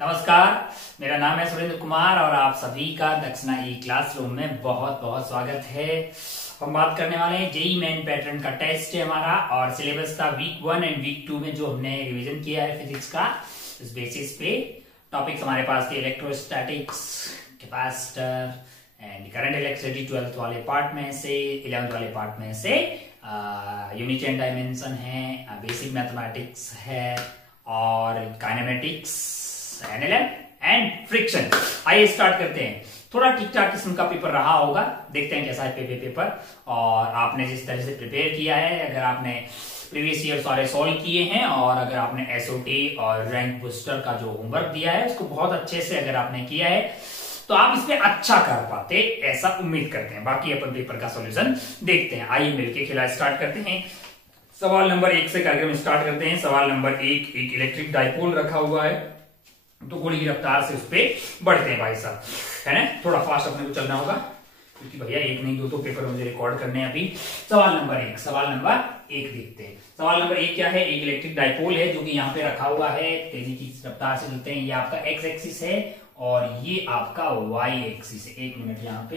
नमस्कार, मेरा नाम है सुरेंद्र कुमार और आप सभी का दक्षिणा ई क्लासरूम में बहुत बहुत स्वागत है। हम बात करने वाले हैं जेई मेन पैटर्न का टेस्ट है हमारा और सिलेबस का वीक 1 एंड वीक 2 में जो हमने रिवीजन किया है फिजिक्स का, इस बेसिस पे टॉपिक्स हमारे पास थे electrostatics, capacitor and current electricity 12th वाले पार्ट में से, 11th वाले पार्ट में से यूनिट एंड डायमेंशन है, बेसिक मैथमेटिक्स है और काइनेमेटिक्स, एनएलएम एंड फ्रिक्शन। आइए स्टार्ट करते हैं। थोड़ा ठीक ठाक किस्म का पेपर रहा होगा, देखते हैं कैसा है पेपर। और आपने जिस तरह से प्रिपेयर किया है, अगर आपने प्रीवियस ईयर सारे सॉल्व किए हैं और अगर आपने एसओटी और रैंक बूस्टर का जो होमवर्क दिया है उसको बहुत अच्छे से अगर आपने किया है तो आप इसमें अच्छा कर पाते, ऐसा उम्मीद करते हैं। बाकी अपन पेपर का सॉल्यूशन देखते हैं। आइए मिलकर खेला स्टार्ट करते हैं। सवाल नंबर 1 से करके हम स्टार्ट करते हैं। सवाल नंबर 1, एक इलेक्ट्रिक डाइपोल रखा हुआ है तो गोली की रफ्तार से उस पर बढ़ते हैं भाई साहब, है ना। थोड़ा फास्ट अपने को चलना होगा क्योंकि भैया एक नहीं दो तो पेपर मुझे रिकॉर्ड करने हैं अभी। सवाल नंबर 1 देखते हैं। सवाल नंबर 1 क्या है? एक इलेक्ट्रिक डाइपोल है जो कि यहाँ पे रखा हुआ है, तेजी की रफ्तार से चलते हैं। ये आपका एक्स एक्सिस है और ये आपका वाई एक्सिस है। एक मिनट, यहाँ पे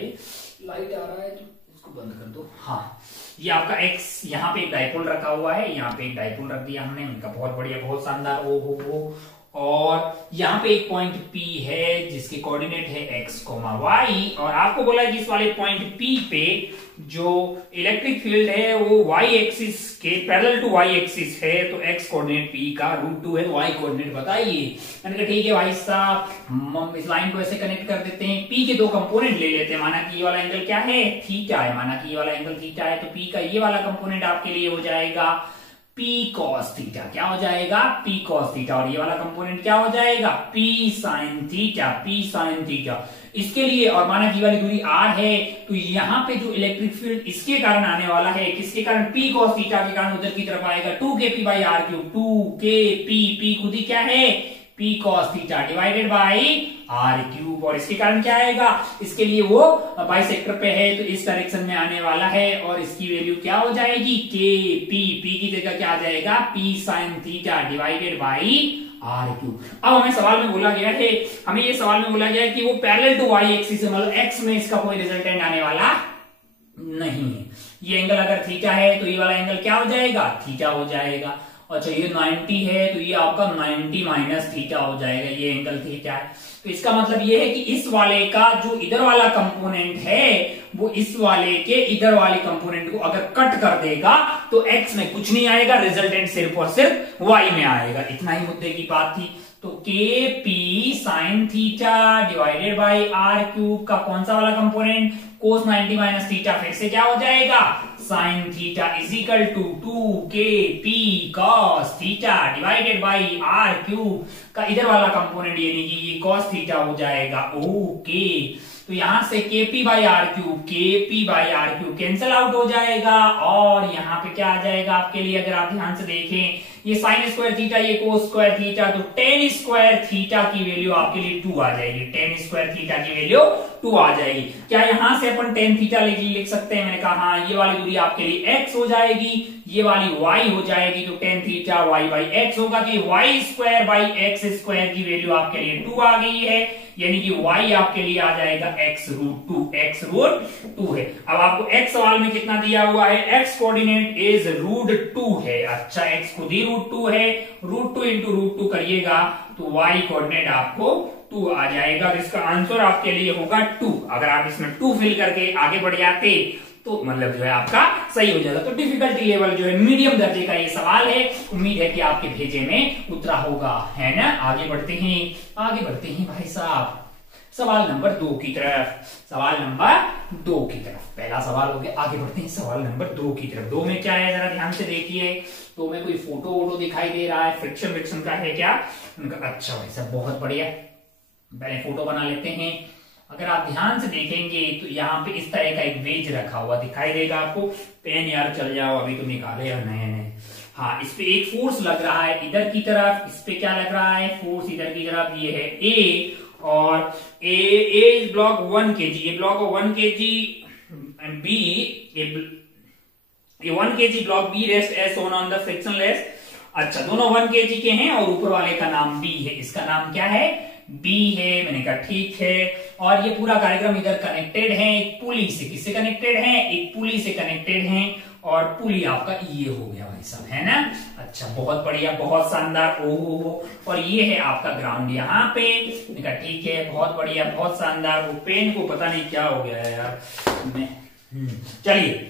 लाइट आ रहा है तो इसको बंद कर दो। हाँ, ये आपका एक्स, यहाँ पे एक डाइपोल रखा हुआ है, यहाँ पे एक डाइपोल रख दिया हमने, उनका बहुत बढ़िया, बहुत शानदार। ओ हो। और यहाँ पे एक पॉइंट P है जिसके कोऑर्डिनेट है x, y और आपको बोला है कि इस वाले पॉइंट P पे जो इलेक्ट्रिक फील्ड है वो y एक्सिस के पैरेलल टू y एक्सिस है, तो x कोऑर्डिनेट P का √2 है, तो y कोऑर्डिनेट बताइए। मैंने कहा ठीक है भाई साहब, हम इस लाइन को ऐसे कनेक्ट कर देते हैं। P के दो कंपोनेंट ले लेते हैं। माना कि ये वाला एंगल क्या है? थीटा है। माना कि ये वाला एंगल थीटा है तो P का ये वाला कंपोनेंट आपके लिए हो जाएगा P cos थीटा। क्या हो जाएगा? P cos theta. और ये वाला कंपोनेंट क्या हो जाएगा? P sin theta. P sin theta. इसके लिए, और माना की वाली दूरी r है तो यहाँ पे जो इलेक्ट्रिक फील्ड इसके कारण आने वाला है, किसके कारण? P cos थीटा के कारण उधर की तरफ आएगा 2kp by r cube. 2kp, p खुद ही क्या है? P cos theta divided by r cube. और इसके कारण क्या आएगा? इसके लिए वो बाइसेक्टर पे है तो इस डायरेक्शन में आने वाला है और इसकी वैल्यू क्या हो जाएगी? p की जगह क्या आ जाएगा? P sin theta divided by r cube. अब हमें सवाल में बोला गया है, हमें ये सवाल में बोला गया है कि वो पैरेलल टू y एक्सिस है, मतलब x में इसका कोई रिजल्टेंट आने वाला नहीं है। ये एंगल अगर थीटा है तो ये वाला एंगल क्या हो जाएगा? थीटा हो जाएगा। अच्छा, ये 90 है तो ये आपका 90 माइनस थीटा हो जाएगा। ये एंगल थीटा है तो इसका मतलब ये है कि इस वाले का जो इधर वाला कंपोनेंट है वो इस वाले के इधर वाले कंपोनेंट को अगर कट कर देगा तो x में कुछ नहीं आएगा, रिजल्टेंट सिर्फ और सिर्फ y में आएगा। इतना ही मुद्दे की बात थी। तो kp sin theta divided by r cube का कौन सा वाला कंपोनेंट? cos 90 minus theta. फिर से क्या हो जाएगा? sin theta is equal to 2kp cos theta divided by r cube का इधर वाला कंपोनेंट यानी कि ये cos थीटा हो जाएगा। ओके, तो यहां से kp by r cube cancel out हो जाएगा और यहाँ पे क्या आ जाएगा आपके लिए? अगर आप ध्यान से देखें, ये साइन स्क्वायर थीटा, ये कोस स्क्वायर थीटा, तो टेन स्क्वायर थीटा की वैल्यू आपके लिए 2 आ जाएगी। टेन स्क्वायर थीटा की वैल्यू 2 आ जाएगी। क्या यहां से अपन टेन थीटा लिख सकते हैं? मैंने कहा हाँ, ये वाली दूरी आपके लिए x हो जाएगी, ये वाली y हो जाएगी, तो tan theta y by x होगा। तो Y square by X square की वैल्यू आपके लिए 2 आ गई है, यानी कि y आपके लिए आ जाएगा x√2 है। अब आपको x सवाल में कितना दिया हुआ है? x कोऑर्डिनेट इज √2 है। अच्छा, x खुद ही √2 है, √2 इंटू √2 करिएगा तो y कोऑर्डिनेट आपको 2 आ जाएगा। इसका आंसर आपके लिए होगा 2। अगर आप इसमें 2 फिल करके आगे बढ़ जाते तो मतलब जो है आपका सही हो जाएगा। तो डिफिकल्टी लेवल जो है मीडियम दर्जे का ये सवाल है। उम्मीद है कि आपके भेजे में उतरा होगा, है ना। आगे बढ़ते हैं भाई साहब सवाल नंबर 2 की तरफ। पहला सवाल हो गया, आगे बढ़ते हैं सवाल नंबर 2 की तरफ। 2 में क्या है जरा ध्यान से देखिए। 2 में कोई फोटो दिखाई दे रहा है, फ्रिक्शन का है क्या उनका? अच्छा भाई साहब, बहुत बढ़िया। पहले फोटो बना लेते हैं। अगर आप ध्यान से देखेंगे तो यहाँ पे इस तरह का एक वेज रखा हुआ दिखाई देगा आपको। पेन यार चल जाओ, अभी तो निकाले यार नए। हाँ, इस पे एक फोर्स लग रहा है इधर की तरफ। इस पे क्या लग रहा है? फोर्स इधर की तरफ। ये है A और A ब्लॉक 1 kg, ये ब्लॉक 1 kg, B ये 1 kg block B rest S on the frictionless अच्छा दोनों 1 kg के हैं और ऊपर वाले का नाम B है, इसका नाम क्या है बी है। मैंने कहा ठीक है। और ये पूरा कार्यक्रम इधर कनेक्टेड है एक पुली से। किससे कनेक्टेड है? एक पुली से कनेक्टेड है। और पुली आपका ये हो गया भाई साहब, है ना। अच्छा, बहुत बढ़िया, बहुत शानदार। ओहो, और ये है आपका ग्राउंड यहाँ पे। मैंने कहा ठीक है, बहुत बढ़िया, बहुत शानदार। वो पेन को पता नहीं क्या हो गया है यार। चलिए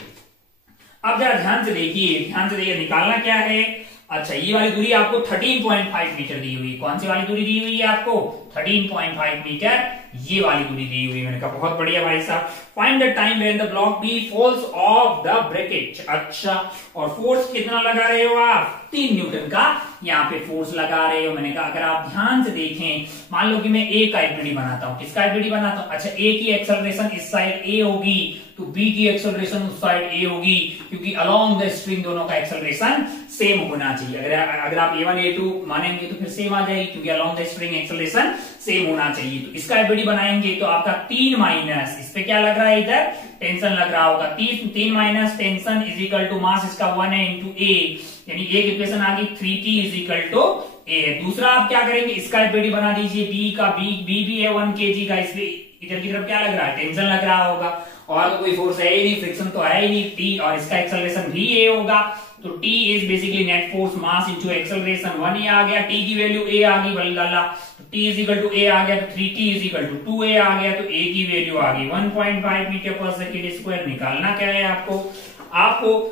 अब जरा ध्यान से देखिए, ध्यान से देखिए, निकालना क्या है। अच्छा, ये वाली दूरी आपको 13.5 मीटर दी हुई। कौन सी वाली दूरी दी हुई है आपको? 13.5 मीटर, ये वाली दूरी दी हुई। मैंने कहा बहुत बढ़िया भाई साहब। Find the time when the block B falls off the bracket. अच्छा, और फोर्स कितना लगा रहे हो आप? 3 न्यूटन का यहाँ पे फोर्स लगा रहे हो। मैंने कहा अगर आप ध्यान से देखें, मान लो कि मैं ए का एफबीडी बनाता हूँ। किसका एफबीडी बनाता हूँ? अच्छा, ए की एक्सेलरेशन इस साइड ए होगी, तो बी की एक्सेलरेशन उस साइड ए होगी, क्योंकि अलोंग द स्ट्रिंग दोनों का एक्सेलरेशन सेम होना चाहिए। अगर आप A1 A2 मानेंगे तो फिर सेम आ जाएगी, क्योंकि along the string acceleration same होना चाहिए। तो इसका एफबीडी बनाएंगे तो आपका 3 माइनस, इस पे क्या लग रहा है? इधर टेंशन लग रहा होगा। 3 minus tension is equal to mass इसका 1 है इंटू ए, यानी एक इक्वेशन आ गई 3t इज इक्वल टू ए है। दूसरा आप क्या करेंगे? इसका एफबीडी बना दीजिए बी का। बी भी है 1 kg का। इसमें इधर की तरफ क्या लग रहा है? टेंशन लग रहा होगा, और तो कोई फोर्स है ही नहीं, फ्रिक्शन तो है ही नहीं। टी, और इसका एक्सेलरेशन भी ए होगा। तो T is basically net force mass into acceleration 1 ही आ गया। T की वैल्यू A आ गई बल्ला, तो T is equal to A आ गया, तो 3T is equal to 2A आ गया, तो A की वैल्यू आ गई 1.5 मीटर पर सेकेंड स्क्वायर। निकालना क्या है आपको?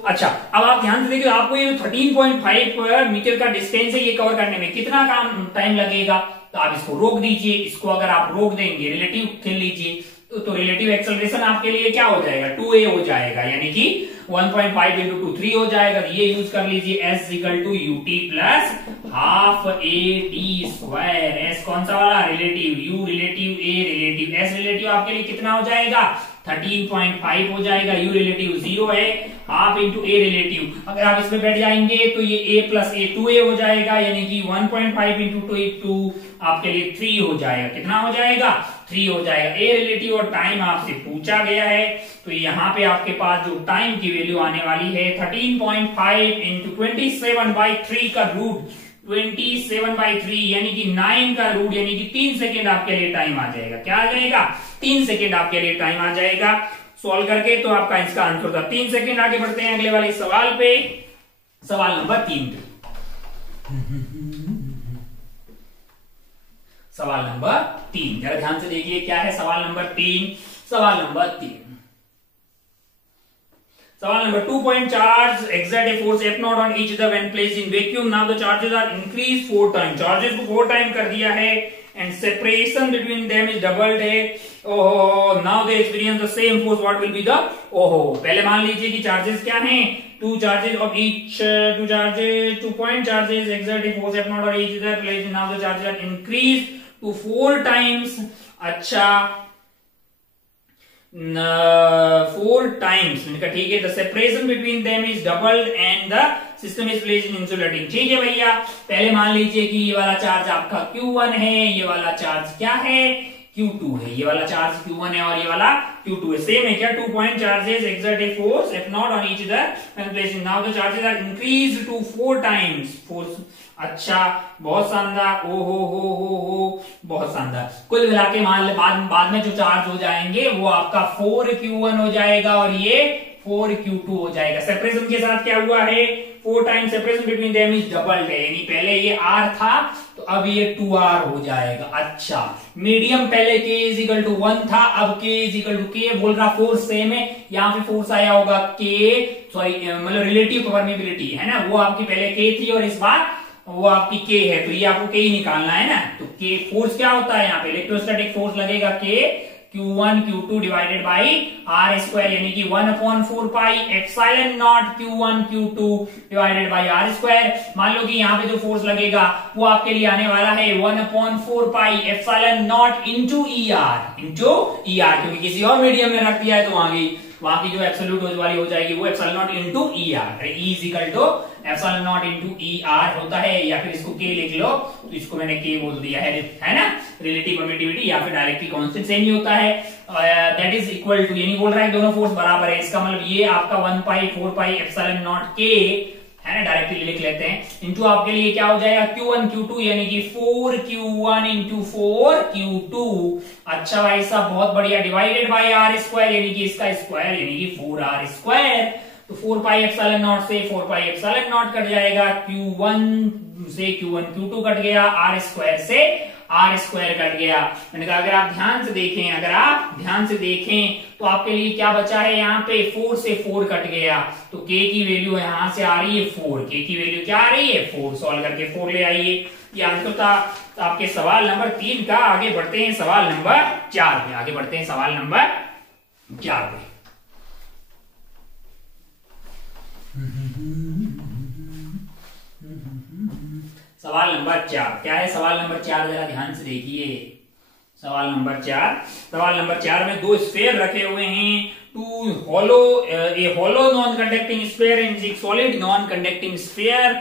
अच्छा, अब आप ध्यान से देखिए, आपको ये 13.5 मीटर का डिस्टेंस है, ये कवर करने में कितना टाइम लगेगा? तो आप इसको रोक दीजिए। इसको अगर आप रोक देंगे, रिलेटिव खेल लीजिए, तो रिलेटिव एक्सेलरेशन आपके लिए क्या हो जाएगा? 2A हो जाएगा, यानी कि 1.5 इंटू 2 3 हो जाएगा। ये यूज कर लीजिए, S equal to UT plus half AT square. S कौन सा वाला? Relative. U relative, A relative, S relative आपके लिए कितना हो जाएगा? 13.5 हो जाएगा। U रिलेटिव 0 है, हाफ इंटू A रिलेटिव। अगर आप इसमें बैठ जाएंगे तो ये A प्लस A 2A हो जाएगा, यानी कि 1.5 इंटू 2 आपके लिए 3 हो जाएगा। कितना हो जाएगा? 3 हो जाएगा। A रिलेटिव और टाइम आपसे पूछा गया है, तो यहाँ पे आपके पास जो टाइम की वैल्यू आने वाली है 13.5 इंटू 27/3 का रूट 27/3, यानी कि 9 का रूट, यानी कि 3 सेकेंड आपके लिए टाइम आ जाएगा। क्या आ जाएगा? 3 सेकेंड आपके लिए टाइम आ जाएगा। सॉल्व करके तो आपका इसका आंसर था 3 सेकेंड। आगे बढ़ते हैं अगले वाले सवाल पे, सवाल नंबर 3 पे। सवाल नंबर 3, जरा ध्यान से देखिए क्या है सवाल नंबर 3। सवाल नंबर 3, सवाल number 2 point charge exert a force F naught on each other when placed in vacuum. Now the charges are increased 4 times. Charges को 4 टाइम कर दिया है and separation between them is doubled है। ओहो, now they experience the same force. What will be the? ओहो, पहले मान लीजिए कि चार्जेस क्या हैं? 2 charges of each 2 point charges exert a force F naught on each other placed. Now the charges are increased to 4 times. अच्छा, 4 times। ठीक है, the separation between them is doubled and the system is placed in insulating. ठीक है भैया, पहले मान लीजिए कि ये वाला चार्ज आपका Q1 है, ये वाला चार्ज क्या है? Q2 है। ये वाला चार्ज Q1 है और ये वाला Q2 है। सेम है क्या? 2 point charges exert a force F naught on each other when placed. Now the charges are increased to 4 times force। अच्छा, बहुत शानदार। ओ हो, बहुत शानदार। कुल मिला के बाद में जो चार्ज हो जाएंगे वो आपका 4Q1 हो जाएगा और ये 4Q2 हो जाएगा। सेपरेशन के साथ क्या हुआ है? 4 time separation between them is doubled है, यानी पहले ये R था तो अब ये 2R हो जाएगा। अच्छा, मीडियम पहले K इज इक्वल टू 1 था, अब K is equal to K। बोल रहा फोर्स सेम है, यहाँ पे फोर्स आया होगा K, सॉरी मतलब रिलेटिव परमेबिलिटी है ना, वो आपकी पहले K थी और इस बार वो आपकी K है, तो ये आपको K ही निकालना है ना। तो K फोर्स क्या होता है? यहाँ पे इलेक्ट्रोस्टैटिक फोर्स लगेगा K Q1 Q2 divided by R square, यानी कि 1/4 पाई epsilon not Q1 Q2 divided by R square. मान लो कि यहाँ पे जो फोर्स लगेगा वो आपके लिए आने वाला है 1/4 पाई एप्सिलॉन नॉट इंटू ER, क्योंकि किसी और मीडियम में रख दिया है तो वहां की जो एब्सोल्यूट वाली हो जाएगी वो epsilon not into ER। E is equal to epsilon not into ER होता है, या फिर इसको K लिख लो, तो इसको मैंने K बोल दिया है ना, रिलेटिव परमिटिविटी या फिर डायरेक्टली कांस्टेंट सेम ही होता है। दैट इज इक्वल टू, यानी बोल रहा है दोनों फोर्स बराबर है, इसका मतलब ये आपका 1/4 पाई एप्सिलॉन नॉट K है ना, डायरेक्टली लिख लेते हैं। इंटू आपके लिए क्या हो जाएगा Q1 Q2 यानी कि 4Q1 इंटू 4Q2। अच्छा भाई साहब बहुत बढ़िया, डिवाइडेड बाई आर स्क्वायर यानी कि इसका स्क्वायर यानी कि 4r स्क्वायर। तो 4 पाई एप्सिलॉन नॉट से 4 पाई एप्सिलॉन नॉट कट जाएगा, Q1 से Q1 Q2 कट गया, आर स्क्वायर से आर स्क्वायर कट गया। मैंने कहा अगर आप ध्यान से देखें, अगर आप ध्यान से देखें तो आपके लिए क्या बचा है, यहाँ पे 4 से 4 कट गया, तो k की वैल्यू यहां से आ रही है 4, k की वैल्यू क्या आ रही है 4, सॉल्व करके 4 ले आइए। ये आंसर था आपके सवाल नंबर 3 का। आगे बढ़ते हैं सवाल नंबर 4 पे, आगे बढ़ते हैं सवाल नंबर 4 पे। सवाल नंबर 4 क्या है, सवाल नंबर 4 जरा ध्यान से देखिए। सवाल नंबर 4 में दो स्फीयर रखे हुए हैं, to hollow a hollow non-conducting sphere and a solid non-conducting sphere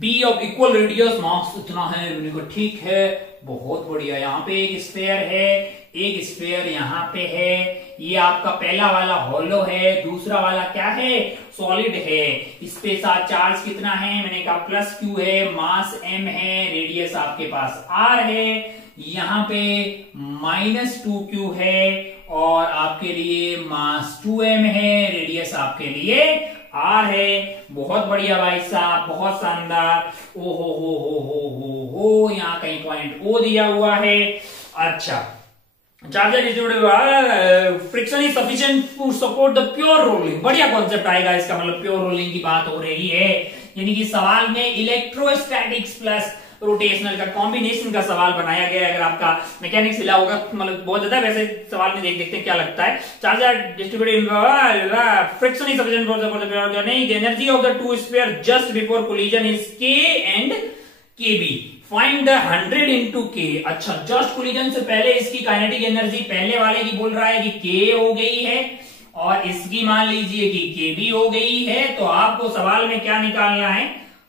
b of equal radius, मास इतना है। मैंने कहा ठीक है, बहुत बढ़िया। यहाँ पे एक स्फीयर है, एक स्फीयर यहाँ पे है। ये आपका पहला वाला हॉलो है, दूसरा वाला क्या है, सॉलिड है। इस पे साथ चार्ज कितना है, मैंने कहा +q है, मास m है, रेडियस आपके पास r है। यहाँ पे -2q है और आपके लिए मास 2m है, रेडियस आपके लिए r है। बहुत बढ़िया भाई साहब, बहुत शानदार। ओ हो, यहाँ कहीं पॉइंट O दिया हुआ है। अच्छा, charger friction is sufficient to support the pure rolling. बढ़िया कॉन्सेप्ट आएगा इसका, मतलब प्योर रोलिंग की बात हो रही है। यानी कि सवाल में इलेक्ट्रोस्टैटिक्स प्लस रोटेशनल का कॉम्बिनेशन का सवाल बनाया गया है। अगर आपका मैकेनिक्स हिला होगा मतलब बहुत ज्यादा, वैसे सवाल में देखते हैं क्या लगता है। Charger distributed friction is sufficient for the pure नहीं, the energy of the two sphere just before collision is K and KB। Find the 100 into K। अच्छा, जस्ट कोलिजन से पहले इसकी काइनेटिक एनर्जी पहले वाले की बोल रहा है कि K हो गई है और इसकी मान लीजिए कि KB हो गई है। तो आपको सवाल में क्या निकालना है,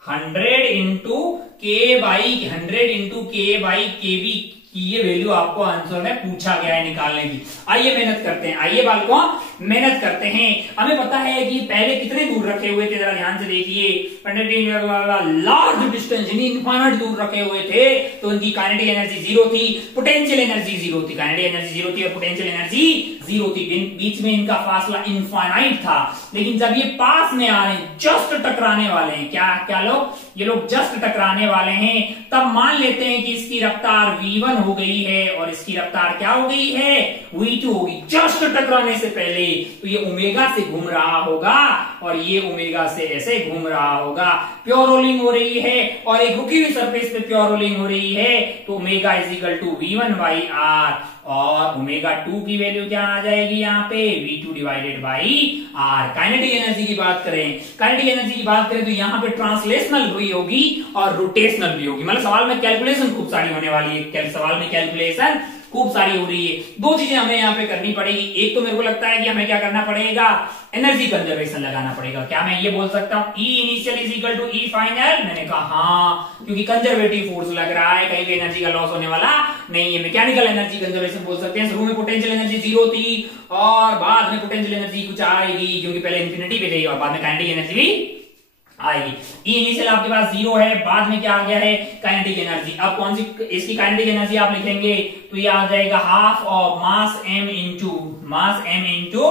100 इंटू K बाई KB की ये वैल्यू आपको आंसर में पूछा गया है निकालने की। आइए मेहनत करते हैं, आइए बालकों मेहनत करते हैं। हमें पता है कि पहले कितने दूर रखे हुए थे, जरा ध्यान से देखिए। लार्ज डिस्टेंस इनफाइनाइट दूर रखे हुए थे, तो उनकी काइनेटिक एनर्जी 0 थी, पोटेंशियल एनर्जी 0 थी। काइनेटिक एनर्जी 0 थी और पोटेंशियल एनर्जी 0 थी। बीच में इनका फासला इनफाइनाइट था। लेकिन जब ये पास में आ रहे हैं, जस्ट टकराने वाले हैं, क्या लोग, ये लोग जस्ट टकराने वाले हैं, तब मान लेते हैं कि इसकी रफ्तार v1 हो गई है और इसकी रफ्तार क्या हो गई है, v2 होगी। जस्ट टकराने से पहले तो ये ओमेगा से घूम रहा होगा और ये ओमेगा से ऐसे घूम रहा होगा। प्योर रोलिंग हो रही है और एक रुकी हुई सरफेस पे प्योर रोलिंग हो रही है, तो omega is equal to v1 by r और ओमेगा 2 की वैल्यू क्या आ जाएगी यहाँ पे, v2 divided by r। Kinetic energy की बात करें, तो यहाँ पे ट्रांसलेशनल भी होगी और रोटेशनल भी होगी। मतलब सवाल में कैलकुलेशन खूब सारी होने वाली है, सवाल में कैलकुलेशन खूब सारी हो रही है। दो चीजें हमें यहाँ पे करनी पड़ेगी। एक तो मेरे को लगता है कि हमें क्या करना पड़ेगा, एनर्जी कंजर्वेशन लगाना पड़ेगा। क्या मैं ये बोल सकता हूँ E initial is equal to E final? मैंने कहा हाँ, क्योंकि कंजर्वेटिव फोर्स लग रहा है, कहीं भी एनर्जी का लॉस होने वाला नहीं है। मैकेनिकल एनर्जी कंजर्वेशन बोल सकते हैं। शुरू में पोटेंशियल एनर्जी 0 थी और बाद में पोटेंशियल एनर्जी कुछ आएगी, क्योंकि पहले इंफिनिटी पे गई और बाद में काइनेटिक एनर्जी भी आएगी। ई इनिशियल आपके पास 0 है, बाद में क्या आ गया है, काइनेटिक एनर्जी। अब कौन सी इसकी काइनेटिक एनर्जी आप लिखेंगे तो ये आ जाएगा half of mass m into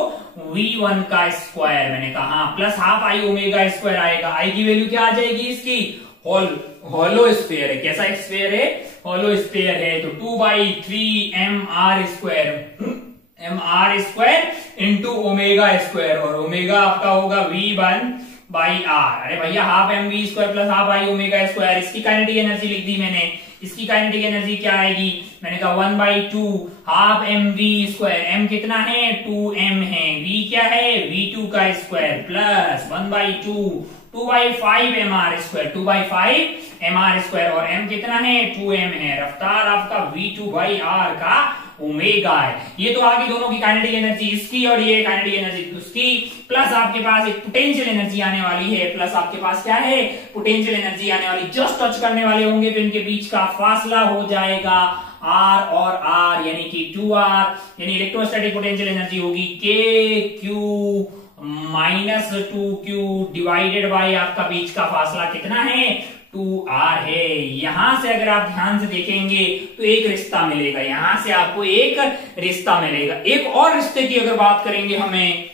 v1 का स्क्वायर। मैंने कहा हाँ, plus half I omega square आएगा। आई की वैल्यू क्या आ जाएगी इसकी, हॉलो स्फीयर है। कैसा स्फीयर है, हॉलो स्फीयर है। तो 2/3 mr square into omega square और ओमेगा आपका होगा v1 बाई r। अरे भैया half mv square plus half I omega square, इसकी काइनेटिक एनर्जी लिख दी मैंने। इसकी काइनेटिक एनर्जी क्या आएगी, मैंने कहा 1/2 हाफ mv स्क्वायर। m कितना है, 2m है। v क्या है, v2 का square plus 1/2 2/5 mr square, 2/5 mr square और m कितना है, 2m है। रफ्तार आपका v2 बाई r का ओमेगा है। ये तो आगे दोनों की काइनेटिक एनर्जी इसकी और ये काइनेटिक एनर्जी उसकी, प्लस आपके पास एक पोटेंशियल एनर्जी आने वाली है, प्लस आपके पास क्या है, पोटेंशियल एनर्जी आने वाली। जस्ट टच करने वाले होंगे तो इनके बीच का फासला हो जाएगा r और r यानी कि 2r, यानी इलेक्ट्रोस्टैटिक पोटेंशियल एनर्जी होगी k q -2q divided by आपका बीच का फासला कितना है 2r है। यहां से अगर आप ध्यान से देखेंगे तो एक रिश्ता मिलेगा, यहां से आपको एक रिश्ता मिलेगा। एक और रिश्ते की अगर बात करेंगे हमें,